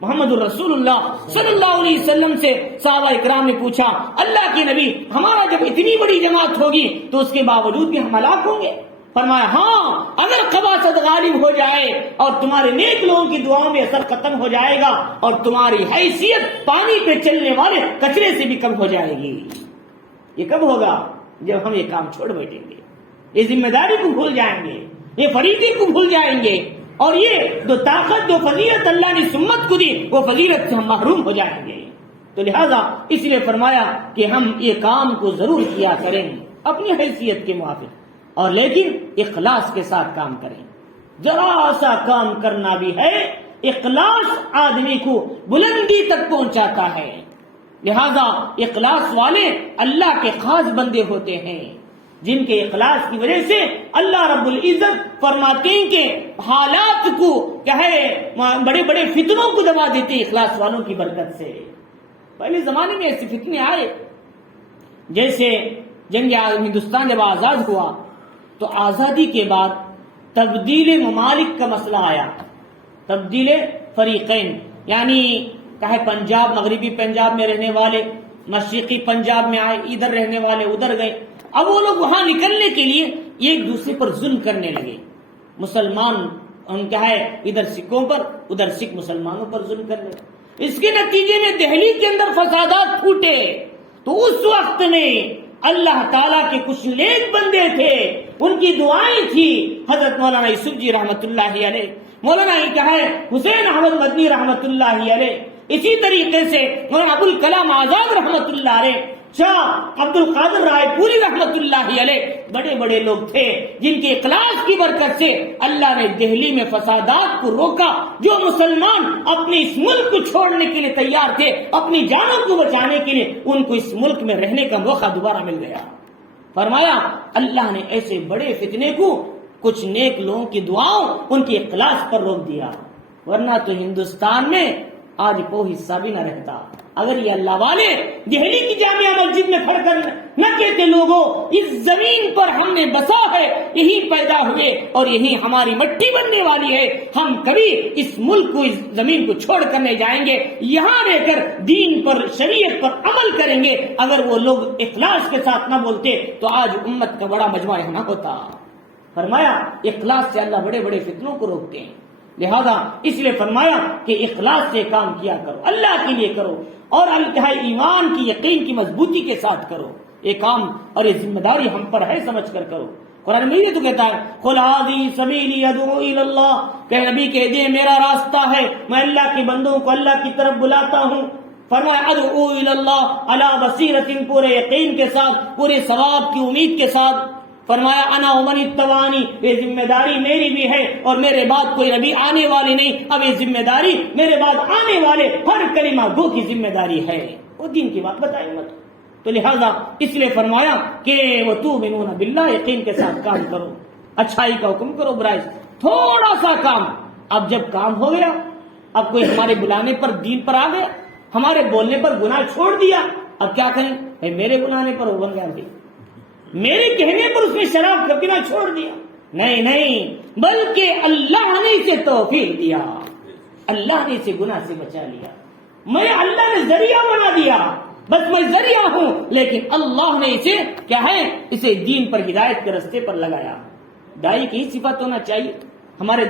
محمد الرسول اللہ صلی اللہ علیہ وسلم سے صحابہ اکرام نے پوچھا اللہ کے نبی ہمارا جب اتنی بڑی جماعت ہوگی تو اس کے باوجود بھی ہم ہلاک ہوں گے؟ فرمایا ہاں، اگر خباثت غالب ہو جائے اور تمہارے نیک لوگوں کی دعاؤں میں اثر ختم ہو جائے گا اور تمہاری حیثیت پانی پہ چلنے والے کچرے سے بھی کم ہو جائے گی۔ یہ کب ہوگا؟ جب ہم یہ کام چھوڑ بیٹھیں گے، یہ ذمہ داری کو بھول جائیں گے، یہ فریضے کو بھول جائیں گے۔ اور یہ جو طاقت جو فضیلت اللہ نے سمت کو دی وہ فضیلت سے ہم محروم ہو جائیں گے. تو لہذا اس لیے فرمایا کہ ہم یہ کام کو ضرور کیا کریں اپنی حیثیت کے موافق, اور لیکن اخلاص کے ساتھ کام کریں. ذرا سا کام کرنا بھی ہے, اخلاص آدمی کو بلندی تک پہنچاتا ہے. لہذا اخلاص والے اللہ کے خاص بندے ہوتے ہیں, جن کے اخلاص کی وجہ سے اللہ رب العزت فرماتے ہیں کہ حالات کو بڑے بڑے فتنوں کو دبا دیتے ہیں اخلاص والوں کی برکت سے. پہلے زمانے میں ایسے فتنے آئے, جیسے جنگ ہندوستان جب آزاد ہوا تو آزادی کے بعد تبدیل ممالک کا مسئلہ آیا, تبدیل فریقین, یعنی پنجاب, مغربی پنجاب میں رہنے والے مشرقی پنجاب میں آئے, ادھر رہنے والے ادھر گئے. اب وہ لوگ وہاں نکلنے کے لیے ایک دوسرے پر ظلم کرنے لگے. مسلمان ادھر سکھوں پر, ادھر سکھ مسلمانوں پر ظلم کرنے لگے. اس کے نتیجے میں دہلی کے اندر فسادات پھوٹے. تو اس وقت میں اللہ تعالیٰ کے کچھ نیک بندے تھے, ان کی دعائیں تھی. حضرت مولانا یوسف جی رحمت اللہ علیہ, مولانا حسین احمد مدنی رحمت اللہ علیہ, اسی طریقے سے مولانا ابوالکلام آزاد رحمت اللہ علیہ, شاہ عبد القادر رائے پوری رحمت اللہ علیہ, بڑے بڑے لوگ تھے جن کے اخلاص کی برکت سے اللہ نے دہلی میں فسادات کو روکا. جو مسلمان اپنے اس ملک کو چھوڑنے کے لیے تیار تھے, اپنی جانوں کو بچانے کے لیے, ان کو اس ملک میں رہنے کا موقع دوبارہ مل گیا. فرمایا اللہ نے ایسے بڑے فتنے کو کچھ نیک لوگوں کی دعاؤں, ان کے اخلاص پر روک دیا. ورنہ تو ہندوستان میں آج کوئی حصہ بھی نہ رہتا اگر یہ اللہ والے دہلی کی جامعہ مسجد میں کھڑ کر نہ کہتے لوگوں اس زمین پر ہم نے بسا ہے, یہی پیدا ہوئے اور یہی ہماری مٹی بننے والی ہے, ہم کبھی اس ملک کو, اس زمین کو چھوڑ کر نہیں جائیں گے, یہاں رہ کر دین پر, شریعت پر عمل کریں گے. اگر وہ لوگ اخلاص کے ساتھ نہ بولتے تو آج امت کا بڑا مجمع نہ ہوتا. فرمایا اخلاص سے اللہ بڑے بڑے فتنوں کو روکتے ہیں. لہذا اس لیے فرمایا کہ اخلاص سے کام کیا کرو, اللہ کے لیے کرو, اور ایمان کی, یقین کی مضبوطی کے ساتھ کرو یہ کام, اور یہ ذمہ داری ہم پر ہے سمجھ کر کرو. قرآن مجید تو کہتا ہے قل ھذی سبیلی ادعو الی اللہ, کہ نبی کہہ دے میرا راستہ ہے, میں اللہ کے بندوں کو اللہ کی طرف بلاتا ہوں. فرمایا ادعو الی اللہ علی بصیرۃ, پورے یقین کے ساتھ, پورے ثواب کی امید کے ساتھ. فرمایا انا ومن اتبعنی, یہ ذمہ داری میری بھی ہے, اور میرے بعد کوئی نبی آنے والے نہیں. اب یہ ذمہ داری میرے بعد آنے والے ہر کلمہ گو کی ذمہ داری ہے, وہ دین کی بات بتائیں مت. تو لہذا اس لیے فرمایا کہ وتؤمنون باللہ, یقین کے ساتھ کام کرو, اچھائی کا حکم کرو, برائی تھوڑا سا کام. اب جب کام ہو گیا, اب کوئی ہمارے بلانے پر دین پر آ گیا, ہمارے بولنے پر گناہ چھوڑ دیا, اب کیا کریں؟ میرے بلانے پر وہ بن گیا, میرے کہنے پر اس نے شراب کا پینا چھوڑ دیا. نہیں, بلکہ اللہ نے اسے توفیق دیا, اللہ نے اسے گناہ سے بچا لیا. میں اللہ نے ذریعہ بنا دیا, بس میں ذریعہ ہوں, لیکن اللہ نے اسے کیا ہے, اسے دین پر, ہدایت کے رستے پر لگایا. دائی کی صفت ہونا چاہیے. ہمارے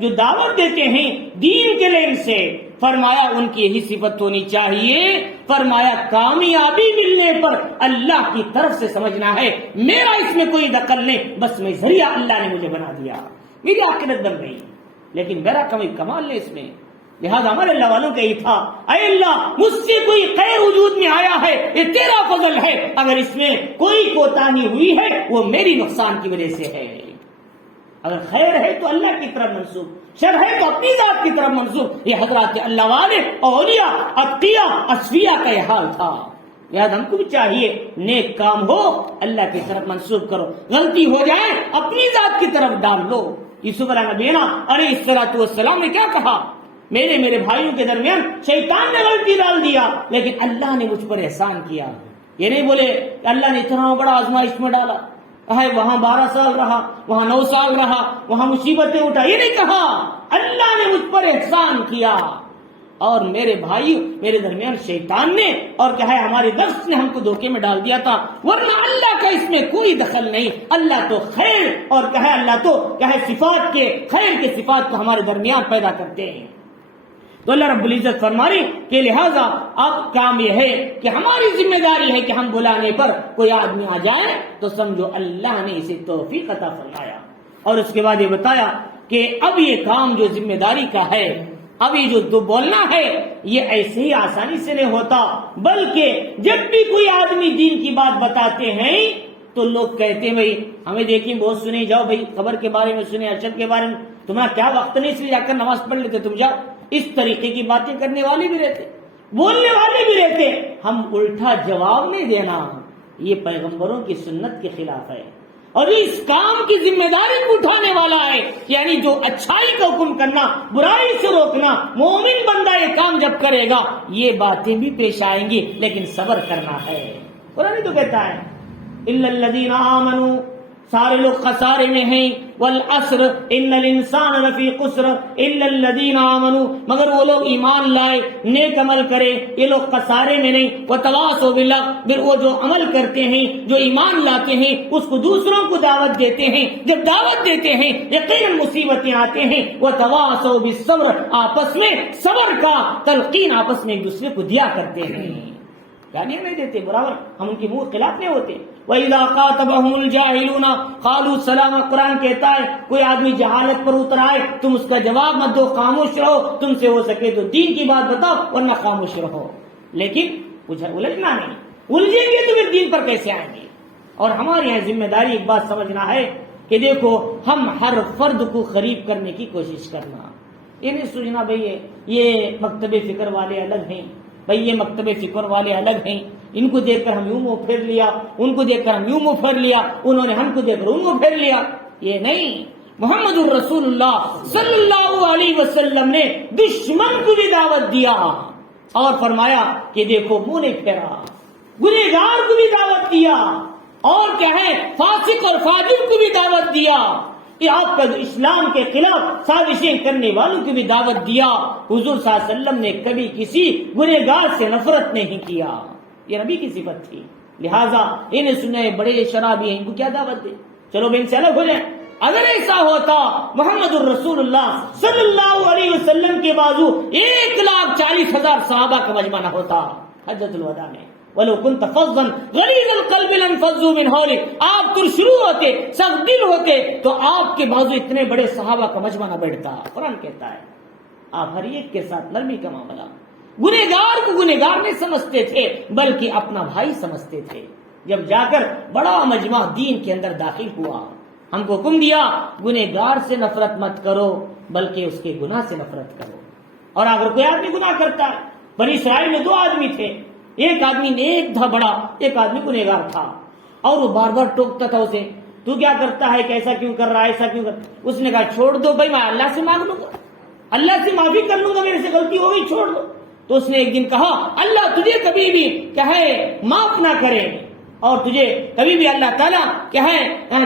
جو دعوت دیتے ہیں دین کے لین سے, فرمایا ان کی یہی صفت ہونی چاہیے. فرمایا کامیابی ملنے پر اللہ کی طرف سے سمجھنا ہے, میرا اس میں کوئی دخل نہیں, بس میں ذریعہ اللہ نے مجھے بنا دیا, میری عاقبت بن گئی, لیکن میرا کوئی کمال نہیں اس میں. لہذا ہمارے اللہ والوں کا یہ تھا, اے اللہ مجھ سے کوئی خیر وجود میں آیا ہے, یہ تیرا فضل ہے, اگر اس میں کوئی کوتاہی ہوئی ہے وہ میری نقصان کی وجہ سے ہے. اگر خیر ہے تو اللہ کی طرف منسوب, شر ہے تو اپنی ذات کی طرف منسوب. یہ حضرات اللہ والے, اولیاء, اتقیاء, اصفیاء کا یہ حال تھا. یاد ہم کو بھی چاہیے نیک کام ہو اللہ کی طرف منسوب کرو, غلطی ہو جائے اپنی ذات کی طرف ڈال لو. یوسف علیہ نبینا علیہ السلام نے کیا کہا, میرے بھائیوں کے درمیان شیطان نے غلطی ڈال دیا, لیکن اللہ نے مجھ پر احسان کیا. یہ نہیں بولے اللہ نے اتنا بڑا آزمائش میں ڈالا, وہاں 12 سال رہا, وہاں 9 سال رہا, وہاں مصیبتیں اٹھا, یہ نہیں کہا, اللہ نے مجھ پر احسان کیا, اور میرے بھائی میرے درمیان شیطان نے اور کیا ہے ہمارے نفس نے ہم کو دھوکے میں ڈال دیا تھا, ورنہ اللہ کا اس میں کوئی دخل نہیں. اللہ تو خیر اور کیا ہے, اللہ تو کیا ہے صفات کے, خیر کے صفات کو ہمارے درمیان پیدا کرتے ہیں. تو اللہ رب العزت فرمائے کہ لہذا اب کام یہ ہے کہ ہماری ذمہ داری ہے کہ ہم بلانے پر کوئی آدمی آ جائے تو سمجھو اللہ نے اسے توفیق عطا فرمایا. اور اس کے بعد یہ بتایا کہ اب یہ کام جو ذمہ داری کا ہے، اب یہ جو بولنا ہے، یہ ایسے ہی آسانی سے نہیں ہوتا، بلکہ جب بھی کوئی آدمی دین کی بات بتاتے ہیں تو لوگ کہتے ہیں بھائی ہمیں دیکھیں بہت سنے، جاؤ بھائی قبر کے بارے میں سنے، ارشد کے بارے میں، تمہارا کیا وقت نہیں، اس لیے جا کر نماز پڑھ لیتے، تم جاؤ۔ اس طریقے کی باتیں کرنے والے بھی رہتے، بولنے والے بھی رہتے۔ ہم الٹا جواب نہیں دینا، یہ پیغمبروں کی سنت کے خلاف ہے، اور اس کام کی ذمہ داری کو اٹھانے والا ہے، یعنی جو اچھائی کا حکم کرنا، برائی سے روکنا۔ مومن بندہ یہ کام جب کرے گا یہ باتیں بھی پیش آئیں گی، لیکن صبر کرنا ہے۔ قرآن تو کہتا ہے الا الذین آمنوا، سارے لوگ خسارے میں ہیں، والعصر ان الانسان لفی خسر الا الذین آمنوا، مگر وہ لوگ ایمان لائے، نیک عمل کرے، یہ لوگ خسارے میں نہیں۔ وتواصوا بالحق، پھر وہ جو عمل کرتے ہیں، جو ایمان لاتے ہیں، اس کو دوسروں کو دعوت دیتے ہیں، جب دعوت دیتے ہیں یقیناً مصیبتیں آتے ہیں۔ وتواصوا بالصبر، آپس میں صبر کا تلقین آپس میں ایک دوسرے کو دیا کرتے ہیں، گالیاں نہیں دیتے، برابر ہم ان کے منہ خلاف نہیں ہوتے۔ وَإِذَا خَاطَبَهُمُ الْجَاهِلُونَ قَالُوا سَلَامًا، قرآن کہتا ہے کوئی آدمی جہالت پر اتر آئے تم اس کا جواب مت دو، خاموش رہو، تم سے ہو سکے تو دین کی بات بتاؤ ورنہ خاموش رہو، لیکن الجھنا نہیں، الجھیں گے تو پھر دین پر کیسے آئیں گے۔ اور ہمارے یہاں ذمہ داری ایک بات سمجھنا ہے کہ دیکھو ہم ہر فرد کو قریب کرنے کی کوشش کرنا، یہ نہیں سوچنا بھائی یہ مکتب فکر والے الگ ہیں، بھائی یہ مکتب فکر والے الگ ہیں، ان کو دیکھ کر ہم یوں منہ پھیر لیا، ان کو دیکھ کر ہم یوں منہ پھیر لیا، انہوں نے ہم کو دیکھ کر ان کو پھیر لیا، یہ نہیں۔ محمد الرسول اللہ صلی اللہ علیہ وسلم نے دشمن کو بھی دعوت دیا اور فرمایا کہ دیکھو منہ نہیں پھیرا، گنہگار کو بھی دعوت دیا، اور کیا ہے فاسق اور فاجر کو بھی دعوت دیا، کہ آپ کا اسلام کے خلاف سازشیں کرنے والوں کی بھی دعوت دیا۔ حضور صلی اللہ علیہ وسلم نے کبھی کسی گنہگار سے نفرت نہیں کیا، یہ نبی کی صفت تھی، لہذا انہیں سنے بڑے شرابی ہیں، ان کو کیا دعوت دے، چلو بے ان سے الگ ہو جائیں۔ اگر ایسا ہوتا محمد الرسول اللہ صلی اللہ علیہ وسلم کے بازو 1,40,000 صحابہ کا مجمع نہ ہوتا حجۃ الوداع میں۔ وَلَوْ كُنْتَ فَظًّا غَلِيظَ الْقَلْبِ لَانفَضُّوا مِنْ حَوْلِكَ، آپ تو شروع ہوتے، سخت دل ہوتے تو آپ کے بازو اتنے بڑے صحابہ کا مجمع نہ بیٹھتا۔ قرآن کہتا ہے آپ ہر ایک کے ساتھ نرمی کا معاملہ، گنہگار کو گنہگار نہیں سمجھتے تھے بلکہ اپنا بھائی سمجھتے تھے۔ جب جا کر بڑا مجمع دین کے اندر داخل ہوا، ہم کو حکم دیا گنہگار سے نفرت مت کرو بلکہ اس کے گناہ سے نفرت کرو۔ اور اگر کوئی آدمی گناہ کرتا ہے، بنی اسرائیل میں 2 آدمی تھے، ایک آدمی نیک تھا بڑا، ایک آدمی گنہگار تھا، اور وہ بار بار ٹوکتا تھا اسے، تو کیا کرتا ہے، کیسا کیوں کر رہا ہے، ایسا کیوں کر۔ اس نے کہا چھوڑ دو بھائی، میں اللہ سے مانگ لوں گا، اللہ سے معافی کر لوں گا، میرے سے غلطی ہو گئی، چھوڑ دو۔ تو اس نے ایک دن کہا اللہ تجھے کبھی بھی کہے معاف نہ کرے، اور تجھے کبھی بھی اللہ تعالیٰ کہے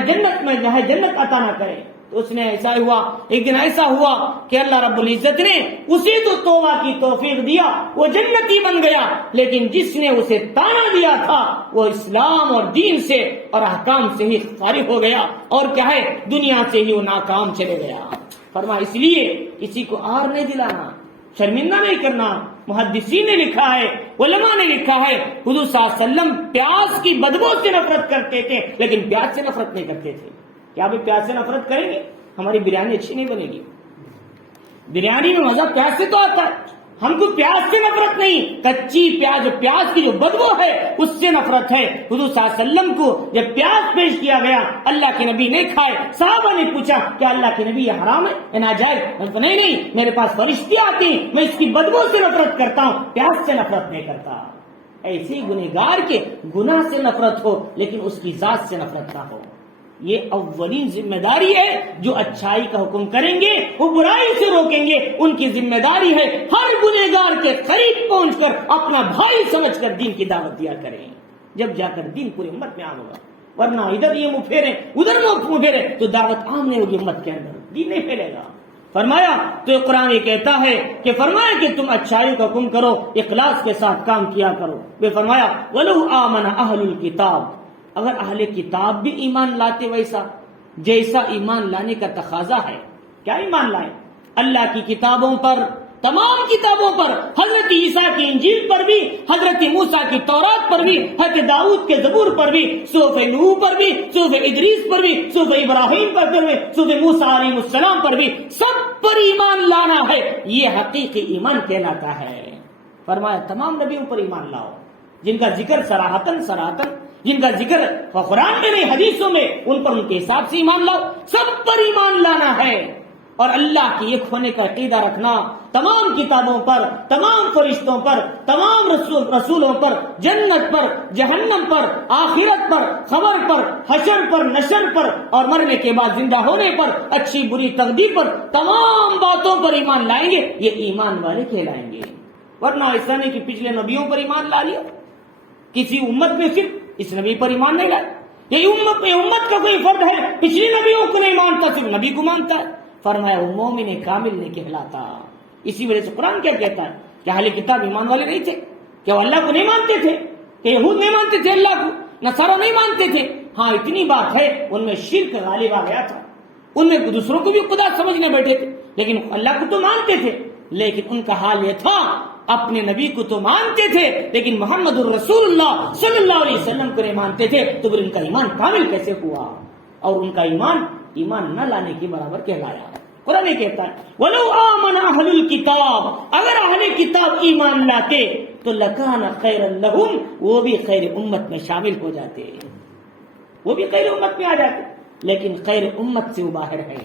جنت میں جنت عطا نہ کرے۔ تو اس نے ایسا ہوا، ایک دن ایسا ہوا کہ اللہ رب العزت نے اسے تو توبہ کی توفیق دیا، وہ جنتی بن گیا، لیکن جس نے اسے تانا دیا تھا وہ اسلام اور دین سے اور احکام سے ہی فارغ ہو گیا، اور کیا ہے دنیا سے ہی وہ ناکام چلے گیا۔ فرما اس لیے کسی کو آر نہیں دلانا، شرمندہ نہیں کرنا۔ محدثین نے لکھا ہے، علماء نے لکھا ہے، حضور صلی اللہ علیہ وسلم پیاس کی بدبو سے نفرت کرتے تھے لیکن پیاز سے نفرت نہیں کرتے تھے۔ کیا بھی پیاز سے نفرت کریں گے ہماری بریانی اچھی نہیں بنے گی، بریانی میں مزہ پیاز سے تو آتا ہے، ہم کو پیاز سے نفرت نہیں، کچی پیاز، پیاز کی جو بدبو ہے اس سے نفرت ہے۔ حضور صلی اللہ علیہ وسلم کو جب پیاز پیش کیا گیا اللہ کے نبی نے کھائے، صحابہ نے پوچھا کیا اللہ کے نبی یہ حرام ہے، یہ ناجائز؟ نہیں، میرے پاس فرشتے آتے ہیں، میں اس کی بدبو سے نفرت کرتا ہوں، پیاز سے نفرت نہیں کرتا۔ ایسے گنہگار کے گناہ سے نفرت ہو لیکن اس کی ذات سے نفرت نہ ہو۔ یہ اولین ذمہ داری ہے، جو اچھائی کا حکم کریں گے وہ برائی سے روکیں گے، ان کی ذمہ داری ہے ہر گنہگار کے قریب پہنچ کر اپنا بھائی سمجھ کر دین کی دعوت دیا کریں، جب جا کر دین پوری امت میں عام ہوگا، ورنہ ادھر یہ منہ پھیرے ادھر منہ پھیرے تو دعوت عام نہیں ہوگی، امت کے اندر دین نہیں پھیلے گا۔ فرمایا تو قرآن یہ کہتا ہے کہ فرمایا کہ تم اچھائی کا حکم کرو، اخلاص کے ساتھ کام کیا کرو۔ وہ فرمایا وَلَوْ آمَنَ أَهْلُ الْكِتَابِ، اگر اہل کتاب بھی ایمان لاتے ویسا جیسا ایمان لانے کا تقاضا ہے، کیا ایمان لائے؟ اللہ کی کتابوں پر، تمام کتابوں پر، حضرت عیسیٰ کی انجیل پر بھی، حضرت موسیٰ کی تورات پر بھی، حضرت داؤد کے زبور پر بھی، صحف نوح پر بھی، صحف ادریس پر بھی، صحف ابراہیم پر بھی، صحف موسیٰ علیہ السلام پر بھی، سب پر ایمان لانا ہے، یہ حقیقی ایمان کہلاتا ہے۔ فرمایا تمام نبیوں پر ایمان لاؤ، جن کا ذکر صراحتاً جن کا ذکر قرآن میں نہیں حدیثوں میں، ان پر ان کے حساب سے ایمان لاؤ، سب پر ایمان لانا ہے، اور اللہ کے ایک ہونے کا عقیدہ رکھنا، تمام کتابوں پر، تمام فرشتوں پر، تمام رسولوں پر، جنت پر، جہنم پر، آخرت پر، خبر پر، حشر پر، نشر پر، اور مرنے کے بعد زندہ ہونے پر، اچھی بری تقدیر پر، تمام باتوں پر ایمان لائیں گے، یہ ایمان والے کہلائیں گے۔ ورنہ ایسا نہیں کہ پچھلے نبیوں پر ایمان لا لیا، کسی امت میں صرف اس نبی پر ایمان نہیں لائے، یہ امت کا کوئی فرد ہے پچھلی نبیوں کو نہیں مانتا، صرف نبی کو مانتا ہے، فرمایا وہ مومن کامل نہیں کہلاتا۔ اسی وجہ سے قرآن کیا کہتا ہے کہ اہل کتاب ایمان والے نہیں تھے، کیا وہ اللہ کو نہیں مانتے تھے، کہ یہود نہیں مانتے تھے اللہ کو، نصارہ نہیں مانتے تھے، ہاں اتنی بات ہے ان میں شرک غالب آ گیا تھا، ان میں دوسروں کو بھی خدا سمجھنے بیٹھے تھے، لیکن اللہ کو تو مانتے تھے، لیکن ان کا حال یہ تھا اپنے نبی کو تو مانتے تھے لیکن محمد الرسول اللہ صلی اللہ علیہ وسلم کو نہیں مانتے تھے، تو پھر ان کا ایمان کامل کیسے ہوا؟ اور ان کا ایمان نہ لانے کے برابر کہلایا۔ قرآن کہتا ہے وَلَوْ آمَنَ أَهْلُ الْكِتَابِ، اگر اہل کتاب ایمان لاتے تو لَكَانَ خَيْرًا لَهُمْ، وہ بھی خیر امت میں شامل ہو جاتے، وہ بھی خیر امت میں آ جاتے، لیکن خیر امت سے وہ باہر ہے۔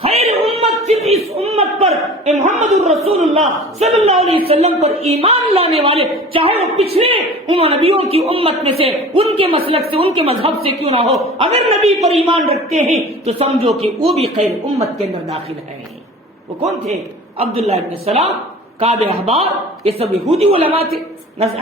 خیر امت صرف اس امت پر، محمد الرسول اللہ صلی اللہ علیہ وسلم پر ایمان لانے والے، چاہے وہ پچھلے ان نبیوں کی امت میں سے، ان کے مسلک سے، ان کے مذہب سے کیوں نہ ہو، اگر نبی پر ایمان رکھتے ہیں تو سمجھو کہ وہ بھی خیر امت کے اندر داخل ہیں۔ وہ کون تھے؟ عبداللہ ابن سلام، کعب احبار، یہ سب یہودی علماء تھے،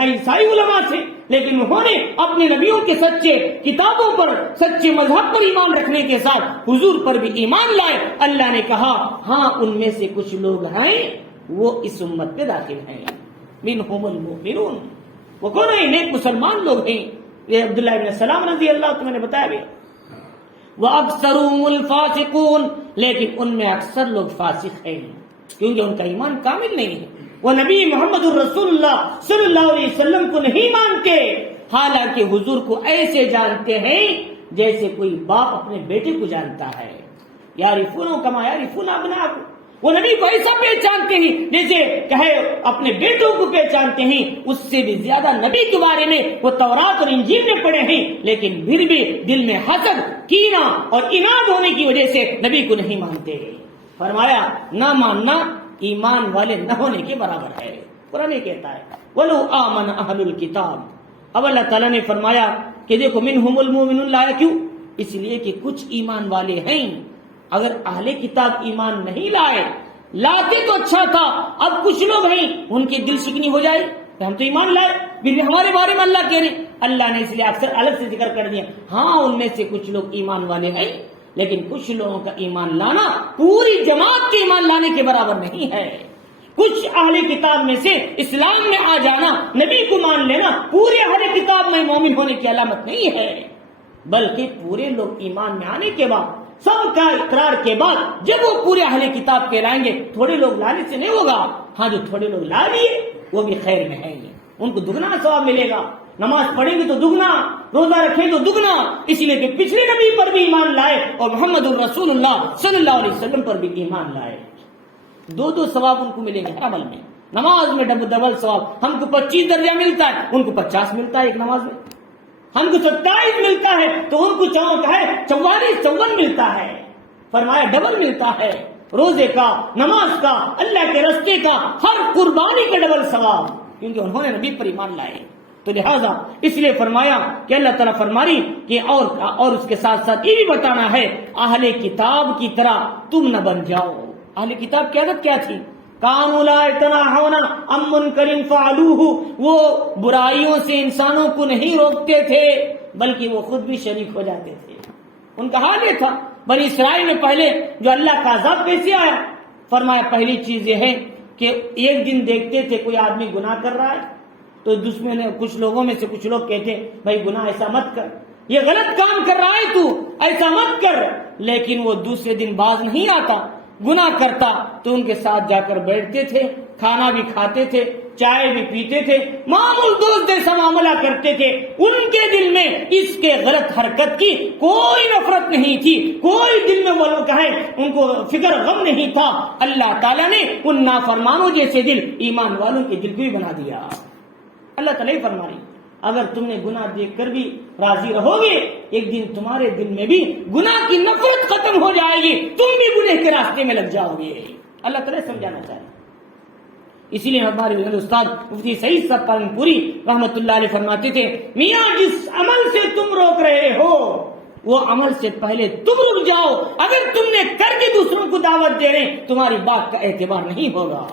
عیسائی علماء تھے، لیکن انہوں نے اپنے نبیوں کے سچے کتابوں پر، سچے مذہب پر ایمان رکھنے کے ساتھ حضور پر بھی ایمان لائے۔ اللہ نے کہا ہاں ان میں سے کچھ لوگ ہیں وہ اس امت میں داخل ہیں، منہم المؤمنون، وہ کون ہیں؟ نیک مسلمان لوگ ہیں۔ یہ عبداللہ ابن سلام رضی اللہ عنہ نے بتایا بھی، وَأَكْثَرُهُمُ الْفَاسِقُونَ، لیکن ان میں اکثر لوگ فاسق ہیں کیونکہ ان کا ایمان کامل نہیں ہے، وہ نبی محمد الرسول اللہ صلی اللہ علیہ وسلم کو نہیں مانتے، حالانکہ حضور کو ایسے جانتے ہیں جیسے کوئی باپ اپنے بیٹے کو جانتا ہے، یعرفون کما یعرفون ابناءہم، وہ نبی کو ایسا پہچانتے ہیں جیسے کہے اپنے بیٹوں کو پہچانتے ہیں، اس سے بھی زیادہ نبی کے بارے میں وہ تورات اور انجیل میں پڑھے ہیں، لیکن پھر بھی دل میں حسد، کینہ اور اناد ہونے کی وجہ سے نبی کو نہیں مانتے۔ فرمایا نہ ماننا ایمان والے نہ ہونے کے برابر ہے۔ قرآن کہتا ہے وَلَوْ آمَنَ أَهْلُ الْكِتَابِ، اب اللہ تعالیٰ نے فرمایا کہ دیکھو منہم المؤمنون، لایا کیوں؟ اس لیے کہ کچھ ایمان والے ہیں، اگر اہل کتاب ایمان نہیں لاتے تو اچھا تھا، اب کچھ لوگ ہیں ان کی دل شکنی ہو جائے کہ ہم تو ایمان لائے پھر بھی ہمارے بارے میں اللہ کہہ رہے، اللہ نے اس لیے اکثر الگ سے ذکر کر دیا، ہاں ان میں سے کچھ لوگ ایمان والے ہیں، لیکن کچھ لوگوں کا ایمان لانا پوری جماعت کے ایمان لانے کے برابر نہیں ہے۔ کچھ اہل کتاب میں سے اسلام میں آ جانا، نبی کو مان لینا پورے اہل کتاب میں مومن ہونے کی علامت نہیں ہے، بلکہ پورے لوگ ایمان میں آنے کے بعد، سب کا اقرار کے بعد جب وہ پورے اہل کتاب کہلائیں گے، تھوڑے لوگ لانے سے نہیں ہوگا، ہاں جو تھوڑے لوگ لا لیے وہ بھی خیر میں ہیں، ان کو دگنا ثواب ملے گا، نماز پڑھیں گے تو دگنا، روزہ رکھیں تو دگنا، اس لیے کہ پچھلے نبی پر بھی ایمان لائے اور محمد الرسول اللہ صلی اللہ علیہ وسلم پر بھی ایمان لائے، دو ثواب ان کو ملیں گے عمل میں، نماز میں ڈبل ثواب، ہم کو 25 درجہ ملتا ہے، ان کو 50 ملتا ہے ایک نماز میں، ہم کو 27 ملتا ہے تو ان کو 44 ملتا ہے، فرمایا ڈبل ملتا ہے، روزے کا، نماز کا، اللہ کے راستے کا، ہر قربانی کا ڈبل ثواب، کیونکہ انہوں نے نبی پر ایمان لائے۔ تو لہذا اس لیے فرمایا کہ اللہ تعالیٰ فرماری کہ اور اس کے ساتھ ساتھ یہ بھی بتانا ہے اہل کتاب کی طرح تم نہ بن جاؤ۔ اہل کتاب کی عادت کیا تھی؟ کانوا لا یتناہون عن منکر فعلوہ، وہ برائیوں سے انسانوں کو نہیں روکتے تھے بلکہ وہ خود بھی شریک ہو جاتے تھے۔ ان کا حال یہ تھا۔ بنی اسرائیل میں پہلے جو اللہ کا عذاب کیسے آیا؟ فرمایا پہلی چیز یہ ہے کہ ایک دن دیکھتے تھے کوئی آدمی گناہ کر رہا ہے تو دشمن کچھ لوگوں میں سے کچھ لوگ کہتے بھائی گناہ ایسا مت کر، یہ غلط کام کر رہا ہے تو ایسا مت کر، لیکن وہ دوسرے دن باز نہیں آتا، گناہ کرتا تو ان کے ساتھ جا کر بیٹھتے تھے، کھانا بھی کھاتے تھے، چائے بھی پیتے تھے، معمول دوست جیسا معاملہ کرتے تھے. ان کے دل میں اس کے غلط حرکت کی کوئی نفرت نہیں تھی، کوئی دل میں وہ کہیں ان کو فکر غم نہیں تھا. اللہ تعالیٰ نے ان نافرمانوں جیسے دل ایمان والوں کے دل کو بھی بنا دیا. اللہ تعالیٰ ہی فرما رہی اگر تم نے گناہ دیکھ کر بھی راضی رہو گے، ایک دن تمہارے دل میں بھی گناہ کی نفرت ختم ہو جائے گی، تم بھی گناہ کے راستے میں لگ جاؤ گے. اللہ تعالیٰ سمجھانا چاہے. اسی لیے ہمارے استاد مفتی سعید صاحب پالنپوری رحمۃ اللہ علیہ فرماتے تھے، میاں جس عمل سے تم روک رہے ہو وہ عمل سے پہلے تم رک جاؤ. اگر تم نے کر کے دوسروں کو دعوت دے رہے تمہاری بات کا اعتبار نہیں ہوگا.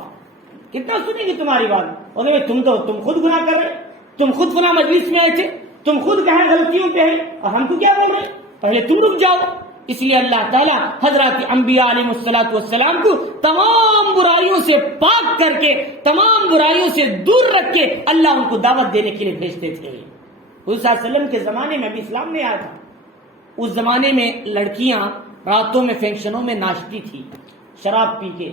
کتنا سنیں گے تمہاری بات؟ اور تم خود گناہ کر رہے، تم خود فلاں مجلس میں آئے تھے، تم خود کہیں غلطیوں پہ ہیں اور ہم کو کیا بول رہے ہیں؟ پہلے تم رک جاؤ. اس لیے اللہ تعالیٰ حضرات انبیاء علیہ الصلوۃ والسلام کو تمام برائیوں سے پاک کر کے، تمام برائیوں سے دور رکھ کے اللہ ان کو دعوت دینے کے لیے بھیجتے تھے. حضور صلی اللہ علیہ وسلم کے زمانے میں ابھی اسلام نہیں آیا تھا. اس زمانے میں لڑکیاں راتوں میں فنکشنوں میں ناچتی تھی شراب پی کے.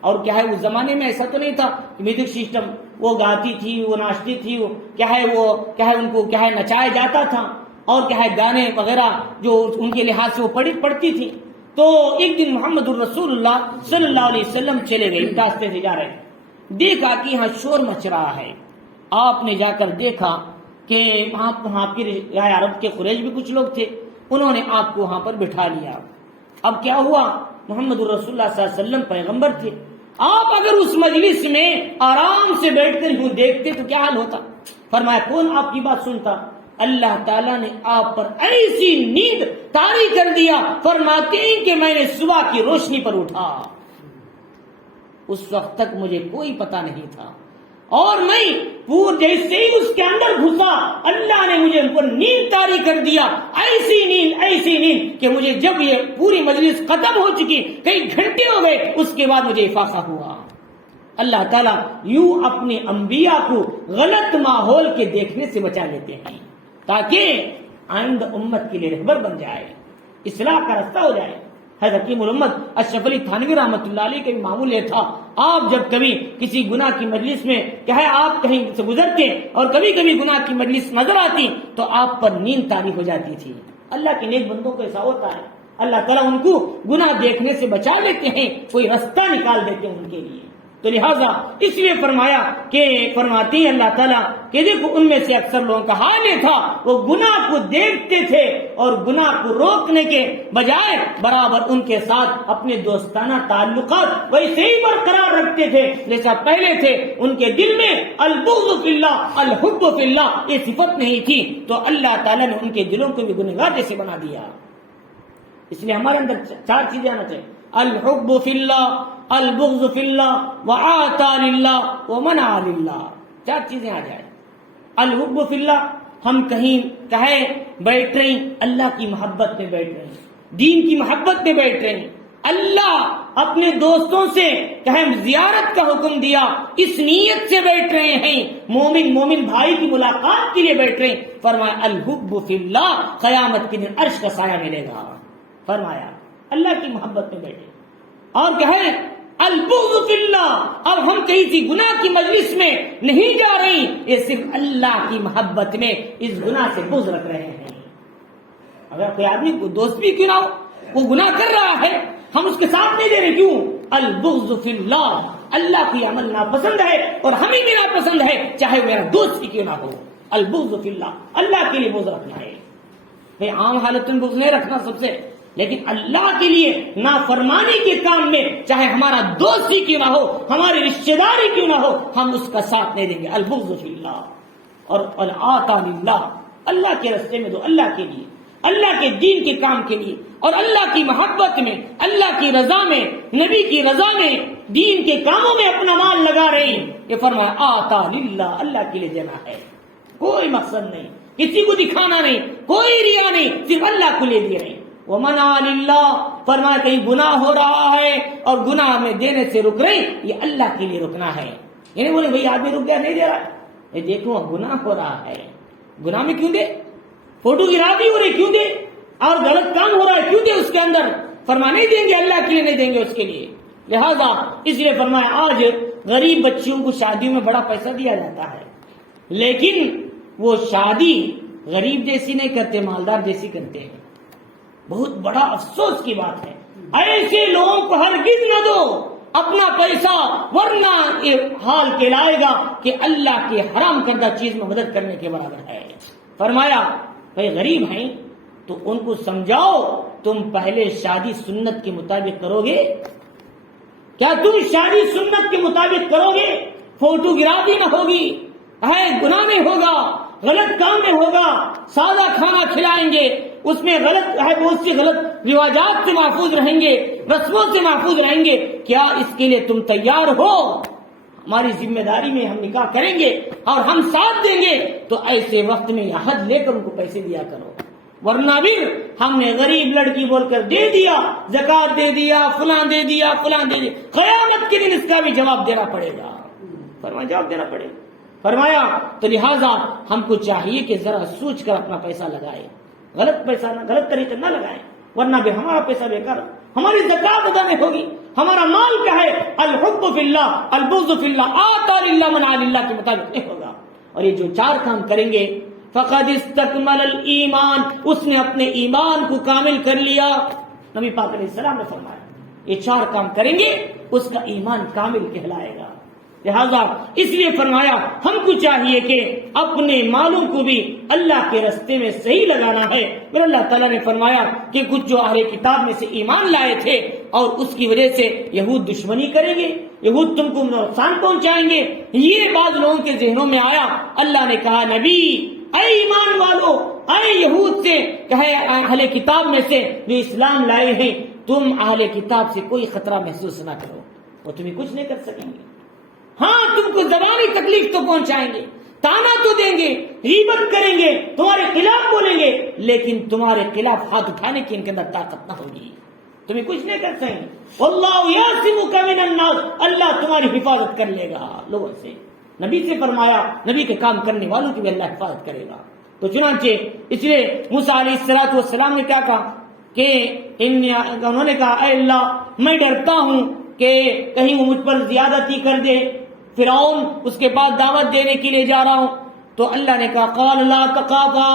اور کیا ہے اس زمانے میں ایسا تو نہیں تھا کہ میوزک سسٹم، وہ گاتی تھی، وہ ناچتی تھی، وہ کیا ہے ان کو کیا ہے نچایا جاتا تھا، اور کیا ہے گانے وغیرہ جو ان کے لحاظ سے وہ پڑھتی تھی. تو ایک دن محمد الرسول اللہ صلی اللہ علیہ وسلم چلے گئے، راستے سے جا رہے ہیں، دیکھا کہ یہاں شور مچ رہا ہے. آپ نے جا کر دیکھا کہ وہاں کے عرب کے قریش بھی کچھ لوگ تھے، انہوں نے آپ کو وہاں پر بٹھا لیا. اب کیا ہوا؟ محمد الرسول اللہ صلی اللہ علیہ وسلم پیغمبر تھے. آپ اگر اس مجلس میں آرام سے بیٹھ کر یوں دیکھتے تو کیا حال ہوتا؟ فرمایا کون آپ کی بات سنتا؟ اللہ تعالیٰ نے آپ پر ایسی نیند طاری کر دیا، فرماتے ہیں کہ میں نے صبح کی روشنی پر اٹھا، اس وقت تک مجھے کوئی پتہ نہیں تھا، اور میں جیسے ہی اس کے اندر گھسا اللہ نے مجھے ان پر نیند طاری کر دیا. ایسی نیند کہ مجھے جب یہ پوری مجلس ختم ہو چکی، کئی گھنٹے ہو گئے، اس کے بعد مجھے افاقہ ہوا. اللہ تعالیٰ یوں اپنے انبیاء کو غلط ماحول کے دیکھنے سے بچا لیتے ہیں تاکہ آئندہ امت کے لیے رہبر بن جائے، اصلاح کا راستہ ہو جائے. حضرت حکیم الامت اشرف علی تھانوی رحمۃ اللہ علیہ کا بھی معمول یہ تھا، آپ جب کبھی کسی گناہ کی مجلس میں کیا ہے آپ کہیں سے گزرتے اور کبھی کبھی گناہ کی مجلس نظر آتی تو آپ پر نیند طاری ہو جاتی تھی. اللہ کے نیک بندوں کو ایسا ہوتا ہے، اللہ تعالیٰ ان کو گناہ دیکھنے سے بچا لیتے ہیں، کوئی راستہ نکال دیتے ہیں ان کے لیے. تو لہٰذا اس لیے فرماتی ہے اللہ تعالیٰ کہ دیکھو ان میں سے اکثر لوگوں کا حال یہ تھا وہ گناہ کو دیکھتے تھے اور گناہ کو روکنے کے بجائے برابر ان کے ساتھ اپنے دوستانہ تعلقات ویسے ہی برقرار رکھتے تھے جیسا پہلے تھے. ان کے دل میں البغض فی اللہ الحب فی اللہ یہ صفت نہیں تھی، تو اللہ تعالیٰ نے ان کے دلوں کو بھی گنہگار جیسے بنا دیا. اس لیے ہمارے اندر 4 چیزیں آنا چاہیے: الحب فی اللہ، البغض فی اللہ، وآتا للہ، ومنع للہ. 4 چیزیں آ جائیں. الحب فی اللہ، ہم کہیں بیٹھ رہے ہیں اللہ کی محبت میں بیٹھ رہے ہیں، دین کی محبت میں بیٹھ رہے ہیں. اللہ اپنے دوستوں سے زیارت کا حکم دیا، اس نیت سے بیٹھ رہے ہیں، مومن بھائی کی ملاقات کے لیے بیٹھ رہے ہیں. فرمایا الحب فی اللہ، قیامت کے دن عرش کا سایہ ملے گا. فرمایا اللہ کی محبت میں بیٹھے. اور البغض فی اللہ، اب ہم کہیں سی گناہ کی مجلس میں نہیں جا رہے، یہ صرف اللہ کی محبت میں اس گناہ سے بغض رکھ رہے ہیں. اگر کوئی آدمی کو دوست بھی کیوں نہ ہو، وہ گناہ کر رہا ہے، ہم اس کے ساتھ نہیں دے رہے. کیوں؟ البغض فی اللہ، اللہ کی عمل ناپسند ہے اور ہمیں بھی ناپسند ہے، چاہے میرا دوست ہی کیوں نہ ہو. البغض فی اللہ، اللہ کے لیے بغض رکھنا ہے. عام حالت میں بغض نہیں رکھنا سب سے، لیکن اللہ کے لیے نافرمانی کے کام میں چاہے ہمارا دوست ہی کیوں نہ ہو، ہماری رشتہ داری کیوں نہ ہو، ہم اس کا ساتھ نہیں دیں گے. البغض فی اللہ. اور العطا للہ، اللہ کے راستے میں دو، اللہ کے لیے، اللہ کے دین کے کام کے لیے، اور اللہ کی محبت میں، اللہ کی رضا میں، نبی کی رضا میں، دین کے کاموں میں اپنا مال لگا رہے ہیں. یہ فرمایا آتا للہ، اللہ کے لیے دینا ہے، کوئی مقصد نہیں، کسی کو دکھانا نہیں، کوئی ریا نہیں، صرف اللہ کو لے دے رہے ہیں. ومنع للہ، فرمایا کہیں گناہ ہو رہا ہے اور گناہ میں دینے سے رک رہے، یہ اللہ کے لیے رکنا ہے. یعنی بولے بھائی آدمی رک گیا نہیں دے رہا، یہ دیکھو گناہ ہو رہا ہے، گناہ میں کیوں دے؟ فوٹو گرافی ہو رہی کیوں دے؟ اور غلط کام ہو رہا ہے کیوں دے؟ اس کے اندر فرما نہیں دیں گے اللہ کے لیے نہیں دیں گے اس کے لیے. لہذا اس لیے فرمایا آج غریب بچیوں کو شادیوں میں بڑا پیسہ دیا جاتا ہے، لیکن وہ شادی غریب جیسی نہیں کرتے، مالدار جیسی کرتے ہیں. بہت بڑا افسوس کی بات ہے. ایسے لوگوں کو ہرگز نہ دو اپنا پیسہ، ورنہ یہ حال کہلائے گا کہ اللہ کے حرام کردہ چیز میں مدد کرنے کے برابر ہے. فرمایا بھائی غریب ہیں تو ان کو سمجھاؤ تم پہلے شادی سنت کے مطابق کرو گے؟ کیا تم شادی سنت کے مطابق کرو گے؟ فوٹوگرافی نہ ہوگی، گناہ میں ہوگا، غلط کام میں ہوگا، سادہ کھانا کھلائیں گے، اس میں غلط ہے، بہت سی غلط رواجات سے محفوظ رہیں گے، رسموں سے محفوظ رہیں گے. کیا اس کے لیے تم تیار ہو؟ ہماری ذمہ داری میں ہم نکاح کریں گے اور ہم ساتھ دیں گے، تو ایسے وقت میں عہد لے کر ان کو پیسے دیا کرو. ورنہ بھی ہم نے غریب لڑکی بول کر دے دیا، زکات دے دیا، فلاں دے دیا، فلاں دے دیا، قیامت کے دن اس کا بھی جواب دینا پڑے گا. فرمایا جواب دینا پڑے گا. فرمایا تو لہذا ہم کو چاہیے کہ ذرا سوچ کر اپنا پیسہ لگائے، غلط پیسہ نہ، غلط طریقے نہ لگائیں، ورنہ بھی ہمارا پیسہ بیکار، ہماری زکات ادا نہیں ہوگی. ہمارا مال کیا ہے؟ الحب فی اللہ، البغض فی اللہ، آتا للہ منع للہ کے مطابق نہیں ہوگا. اور یہ جو 4 کام کریں گے فقد استکمل الایمان، اس نے اپنے ایمان کو کامل کر لیا. نبی پاک علیہ السلام نے فرمایا یہ 4 کام کریں گے اس کا ایمان کامل کہلائے گا. لہذا اس لیے فرمایا ہم کو چاہیے کہ اپنے مالوں کو بھی اللہ کے رستے میں صحیح لگانا ہے. پھر اللہ تعالیٰ نے فرمایا کہ کچھ جو اہل کتاب میں سے ایمان لائے تھے اور اس کی وجہ سے یہود دشمنی کریں گے، یہود تم کو نقصان پہنچائیں گے، یہ بعض لوگوں کے ذہنوں میں آیا. اللہ نے کہا نبی اے ایمان والو، اے یہود سے کہے اہل کتاب میں سے جو اسلام لائے ہیں، تم اہل کتاب سے کوئی خطرہ محسوس نہ کرو، وہ تمہیں کچھ نہیں کر سکیں گے. ہاں تم کو زبانی تکلیف تو پہنچائیں گے، تانا تو دیں گے، غیبت کریں گے، تمہارے خلاف بولیں گے، لیکن تمہارے خلاف ہاتھ اٹھانے کی ان کے اندر طاقت نہ ہوگی، تمہیں کچھ نہیں کر سکیں. واللہ یعصمک من الناس، اللہ تمہاری حفاظت کر لے گا لوگوں سے. نبی سے فرمایا نبی کے کام کرنے والوں کی بھی اللہ حفاظت کرے گا. تو چنانچہ اس لیے موسیٰ علیہ الصلوۃ والسلام نے کیا کہا کہ انہوں نے کہا اے اللہ میں ڈرتا ہوں کہ کہیں وہ مجھ پر زیادتی کر دے. فرعون اس کے بعد دعوت دینے کے لیے جا رہا ہوں. تو اللہ نے کہا قال لا تخافا،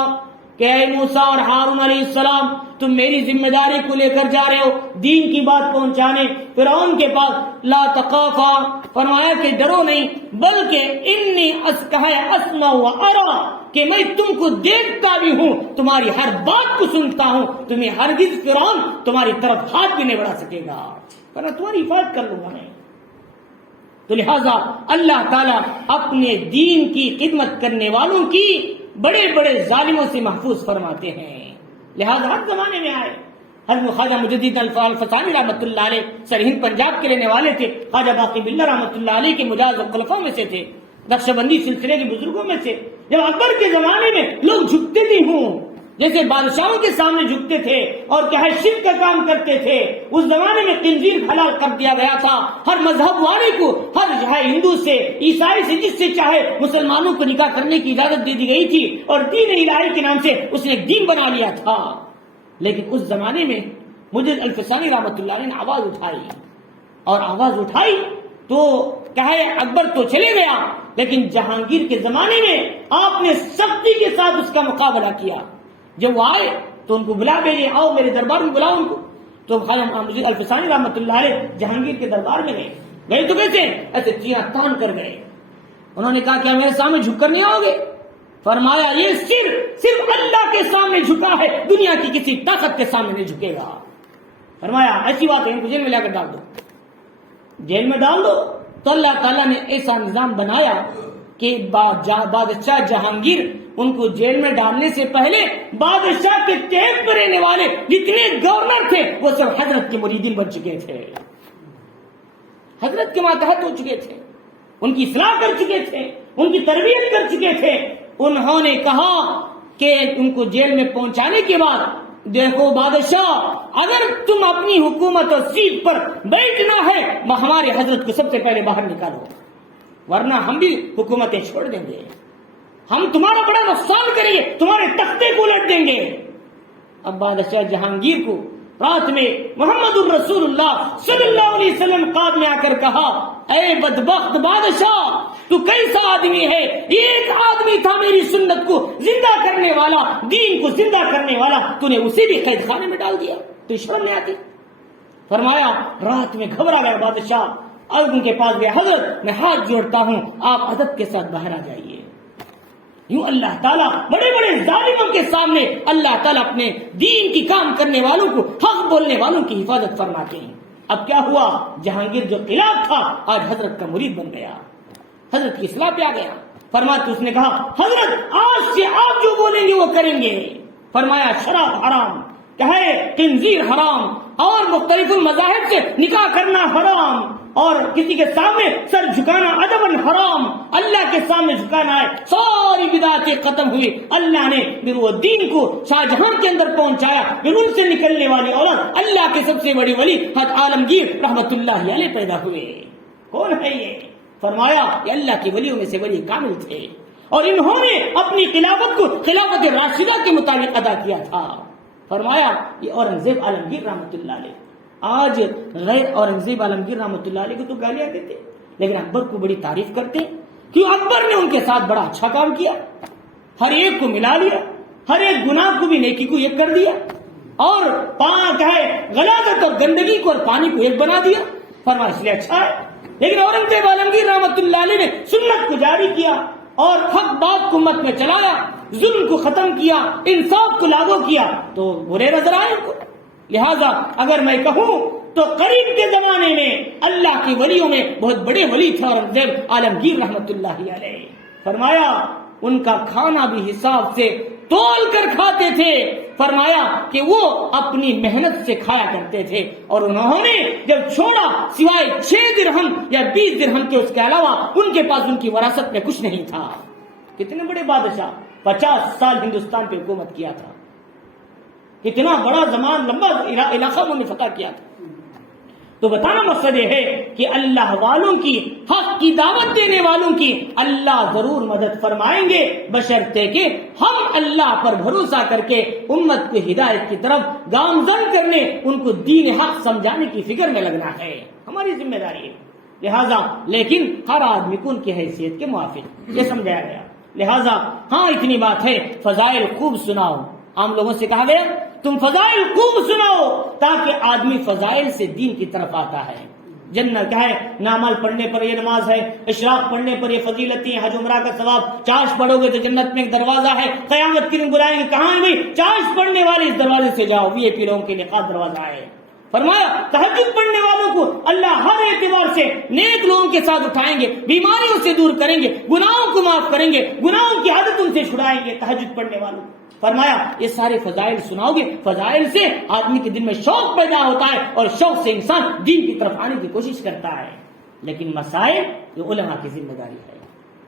کہ اے موسیٰ اور ہارون علیہ السلام تم میری ذمہ داری کو لے کر جا رہے ہو دین کی بات پہنچانے فرعون کے پاس. لا تخافا فرمایا کہ ڈرو نہیں، بلکہ انی اسمع و ارى، کہ میں تم کو دیکھتا بھی ہوں، تمہاری ہر بات کو سنتا ہوں، تمہیں ہرگز فرعون تمہاری طرف ہاتھ بھی نہیں بڑھا سکے گا، ورنہ تمہاری حفاظت کر لوں گا میں. تو لہذا اللہ تعالیٰ اپنے دین کی خدمت کرنے والوں کی بڑے بڑے ظالموں سے محفوظ فرماتے ہیں. لہذا ہر زمانے میں آئے. حضرت خواجہ مجدد الفسانی رحمۃ اللہ علیہ سرہند پنجاب کے رہنے والے تھے، خواجہ باقی باللہ رحمۃ اللہ علیہ کے مجاز خلفاء میں سے تھے، نقشبندی سلسلے کے بزرگوں میں سے. جب اکبر کے زمانے میں لوگ جھکتے بھی ہوں، جیسے بادشاہوں کے سامنے جھکتے تھے اور کیا ہے شرک کا کام کرتے تھے، اس زمانے میں خنزیر حلال کر دیا گیا تھا. ہر مذہب والے کو، ہر چاہے ہندو سے، عیسائی سے، جس سے چاہے مسلمانوں کو نکاح کرنے کی اجازت دے دی گئی تھی، اور دین الہی کے نام سے اس نے دین بنا لیا تھا. لیکن اس زمانے میں مجدد الفسانی رحمۃ اللہ علیہ نے آواز اٹھائی، اور آواز اٹھائی تو کیا ہے اکبر تو چلے گیا، لیکن جہانگیر کے زمانے میں آپ نے سختی کے ساتھ اس کا مقابلہ کیا. جب وہ آئے تو ان کو بلا بھیجے، آؤ میرے دربار میں بلاؤ ان کو. تو خواجہ مجدد الفسانی رحمۃ اللہ علیہ جہانگیر کے دربار میں گئے تو کیسے ایسے چیاں تان کر گئے. انہوں نے کہا کیا میرے سامنے جھک کر نہیں آؤ گے؟ فرمایا یہ صرف اللہ کے سامنے جھکا ہے، دنیا کی کسی طاقت کے سامنے نہیں جھکے گا. فرمایا ایسی بات ہے ان کو جیل میں لا کر ڈال دو، جیل میں ڈال دو. تو اللہ تعالیٰ نے ایسا نظام بنایا کہ بادشاہ جہانگیر ان کو جیل میں ڈالنے سے پہلے بادشاہ کے تحت پر رہنے والے جتنے گورنر تھے وہ سب حضرت کے مریدین بن چکے تھے، حضرت کے ماتحت ہو چکے تھے، ان کی اصلاح کر چکے تھے، ان کی تربیت کر چکے تھے. انہوں نے کہا کہ ان کو جیل میں پہنچانے کے بعد دیکھو بادشاہ، اگر تم اپنی حکومت اور سیٹ پر بیٹھنا ہے ہمارے حضرت کو سب سے پہلے باہر نکالو، ورنہ ہم بھی حکومتیں چھوڑ دیں گے، ہم تمہارا بڑا نقصان کریں گے، تمہارے تختے کو الٹ دیں گے. اب بادشاہ جہانگیر کو رات میں محمد الرسول اللہ صلی اللہ علیہ وسلم خواب میں آ کر کہا، اے بدبخت بادشاہ، تو کیسا آدمی ہے؟ ایک آدمی تھا میری سنت کو زندہ کرنے والا، دین کو زندہ کرنے والا، تو نے اسے بھی قید خانے میں ڈال دیا، تو شرم نہیں آتی؟ فرمایا رات میں گھبرا گیا بادشاہ اور ان کے پاس گیا، حضرت میں ہاتھ جوڑتا ہوں، آپ ادب کے ساتھ باہر آ جائیے۔ یوں اللہ تعالیٰ بڑے بڑے ظالموں کے سامنے اللہ تعالیٰ اپنے دین کی کام کرنے والوں کو، حق بولنے والوں کی حفاظت فرماتے ہیں۔ اب کیا ہوا؟ جہانگیر جو قلعہ تھا آج حضرت کا مرید بن گیا، حضرت کی اصلاح پہ آ گیا۔ فرمایا تو اس نے کہا، حضرت آج سے آپ جو بولیں گے وہ کریں گے۔ فرمایا شراب حرام، کہے خنزیر حرام، اور مختلف مذاہب سے نکاح کرنا حرام، اور کسی کے سامنے سر جھکانا ادباً حرام، اللہ کے سامنے جھکانا ہے۔ ساری بدعتیں ختم ہوئی، اللہ نے پھر وہ دین کو شاہجہاں کے اندر پہنچایا، پھر ان سے نکلنے والی اولاد اللہ کے سب سے بڑی ولی حضرت عالمگیر رحمت اللہ علیہ پیدا ہوئے۔ کون ہے یہ؟ فرمایا یہ اللہ کے ولیوں میں سے ولی کامل تھے، اور انہوں نے اپنی خلافت کو خلافت راشدہ کے مطابق ادا کیا تھا۔ فرمایا یہ اورنگزیب عالمگیر رحمت اللہ علیہ، آج غیر اورنگزیب عالمگیر رحمت اللہ علیہ کو تو گالیاں دیتے، لیکن اکبر کو بڑی تعریف کرتے، کیوں؟ اکبر نے ان کے ساتھ بڑا اچھا کام کیا، ہر ایک کو ملا لیا، ہر ایک گناہ کو بھی نیکی کو ایک کر دیا، اور پاک ہے غلاظت اور گندگی کو اور پانی کو ایک بنا دیا۔ فرمایا اس لیے اچھا ہے۔ لیکن اورنگزیب عالمگیر رحمت اللہ علیہ نے سنت کو جاری کیا اور حق بات کو امت میں چلایا، ظلم کو ختم کیا، انصاف کو لاگو کیا، تو برے نظر آئے ان کو۔ لہذا اگر میں کہوں تو قریب کے زمانے میں اللہ کے ولیوں میں بہت بڑے ولی تھے اورنگزیب عالمگیر رحمت اللہ علیہ۔ فرمایا ان کا کھانا بھی حساب سے تول کر کھاتے تھے، فرمایا کہ وہ اپنی محنت سے کھایا کرتے تھے، اور انہوں نے جب چھوڑا سوائے 6 درہم یا 20 درہم کے، اس کے علاوہ ان کے پاس ان کی وراثت میں کچھ نہیں تھا۔ کتنے بڑے بادشاہ، 50 سال ہندوستان پہ حکومت کیا تھا، کتنا بڑا زمان لمبا علاقہ انہوں نے فتح کیا تھا۔ تو بتانا مقصد یہ ہے کہ اللہ والوں کی، حق کی دعوت دینے والوں کی اللہ ضرور مدد فرمائیں گے، بشرطے کہ ہم اللہ پر بھروسہ کر کے امت کو ہدایت کی طرف گامزن کرنے، ان کو دین حق سمجھانے کی فکر میں لگنا ہے، ہماری ذمہ داری ہے۔ لہذا لیکن ہر آدمی کو ان کی حیثیت کے موافق یہ سمجھایا گیا۔ لہذا ہاں اتنی بات ہے، فضائل خوب سناؤ۔ عام لوگوں سے کہا گیا تم فضائل خوب سناؤ تاکہ آدمی فضائل سے دین کی طرف آتا ہے۔ جنت کیا ہے؟ نامال پڑھنے پر یہ نماز ہے، اشراق پڑھنے پر یہ فضیلتیں، حج عمرہ کا ثواب، چاش پڑھو گے تو جنت میں ایک دروازہ ہے، قیامت کے دن بلائیں گے، کہاں ہے بھائی چاش پڑھنے والے اس دروازے سے جاؤ، وی آئی پی لوگوں کے لیے خاص دروازہ ہے۔ فرمایا تہجد پڑھنے والوں کو اللہ ہر اعتبار سے نیک لوگوں کے ساتھ اٹھائیں گے، بیماریوں سے دور کریں گے، گناہوں کو معاف کریں گے، گناہوں کی عادت ان سے چھڑائیں گے تہجد پڑھنے والوں۔ فرمایا یہ سارے فضائل سناؤ گے، فضائل سے آدمی کے دل میں شوق پیدا ہوتا ہے، اور شوق سے انسان دین کی طرف آنے کی کوشش کرتا ہے۔ لیکن مسائل یہ علماء کی ذمہ داری ہے،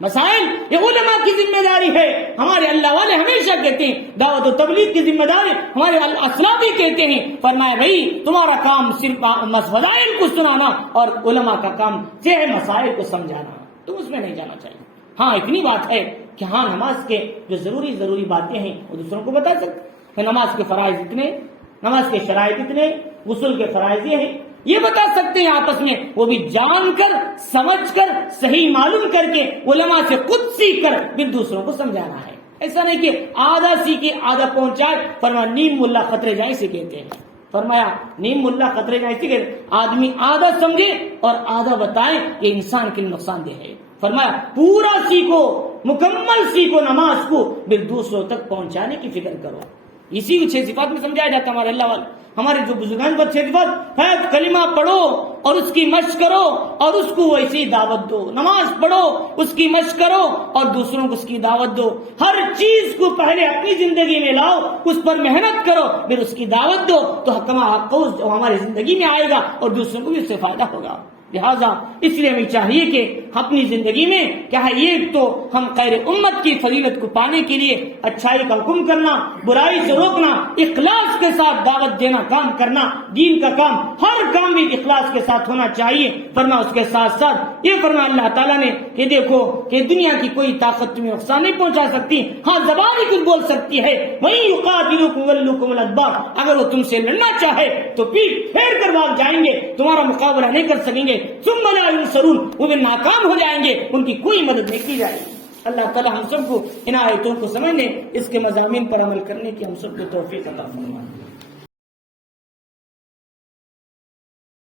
مسائل یہ علماء کی ذمہ داری ہے۔ ہمارے اللہ والے ہمیشہ کہتے ہیں دعوت و تبلیغ کی ذمہ داری ہمارے اسلاف بھی کہتے ہیں، فرمایا بھائی تمہارا کام صرف فضائل کو سنانا، اور علماء کا کام ہے مسائل کو سمجھانا، تم اس میں نہیں جانا چاہیے۔ ہاں اتنی بات ہے کہ ہاں نماز کے جو ضروری باتیں ہیں وہ دوسروں کو بتا سکتے کہ نماز کے فرائض اتنے، نماز کے شرائط اتنے، غسل کے فرائض یہ ہیں، یہ بتا سکتے ہیں آپس میں، وہ بھی جان کر سمجھ کر صحیح معلوم کر کے علماء سے خود سیکھ کر پھر دوسروں کو سمجھانا ہے۔ ایسا نہیں کہ آدھا سیکھے آدھا پہنچائے۔ فرمایا نیم ملا خطرے جائیں سے کہتے ہیں، فرمایا نیم ملا خطرے جائیں سے کہتے ہیں، آدمی آدھا سمجھے اور آدھا بتائے یہ انسان کے لیے نقصان دہ ہے۔ فرمایا پورا سیکھو، مکمل سیکھو نماز کو، پھر دوسروں تک پہنچانے کی فکر کرو۔ اسی کو 6 صفات میں سمجھایا جاتا ہے ہمارے اللہ والے، ہمارے جو بزرگان پر 6 صفات ہے، کلمہ پڑھو اور اس کی مشق کرو اور اس کو ویسی دعوت دو، نماز پڑھو اس کی مشق کرو اور دوسروں کو اس کی دعوت دو، ہر چیز کو پہلے اپنی زندگی میں لاؤ، اس پر محنت کرو، پھر اس کی دعوت دو، تو حکمہ حقوق ہماری زندگی میں آئے گا اور دوسروں کو بھی اس سے فائدہ ہوگا۔ لہذا اس لیے ہمیں چاہیے کہ اپنی زندگی میں کیا ہے، ایک تو ہم خیر امت کی فضیلت کو پانے کے لیے اچھائی کا حکم کرنا، برائی سے روکنا، اخلاص کے ساتھ دعوت دینا، کام کرنا، دین کا کام ہر کام بھی اخلاص کے ساتھ ہونا چاہیے۔ فرما اس کے ساتھ ساتھ یہ فرما اللہ تعالیٰ نے کہ دیکھو کہ دنیا کی کوئی طاقت تمہیں نقصان نہیں پہنچا سکتی، ہاں زبان ہی کچھ بول سکتی ہے، وہیں یقاتلوکم ولوکم الادبار، اگر وہ تم سے لڑنا چاہے تو پیٹ پھیر کر بھاگ جائیں گے، تمہارا مقابلہ نہیں کر سکیں گے، ثم لا ينصرون، وہ بھی ناکام ہو جائیں گے، ان کی کوئی مدد نہیں کی جائے گی۔ اللہ تعالیٰ ہم سب کو ان آیتوں کو سمجھنے، اس کے مضامین پر عمل کرنے کی ہم سب کو توفیق عطا فرمائے۔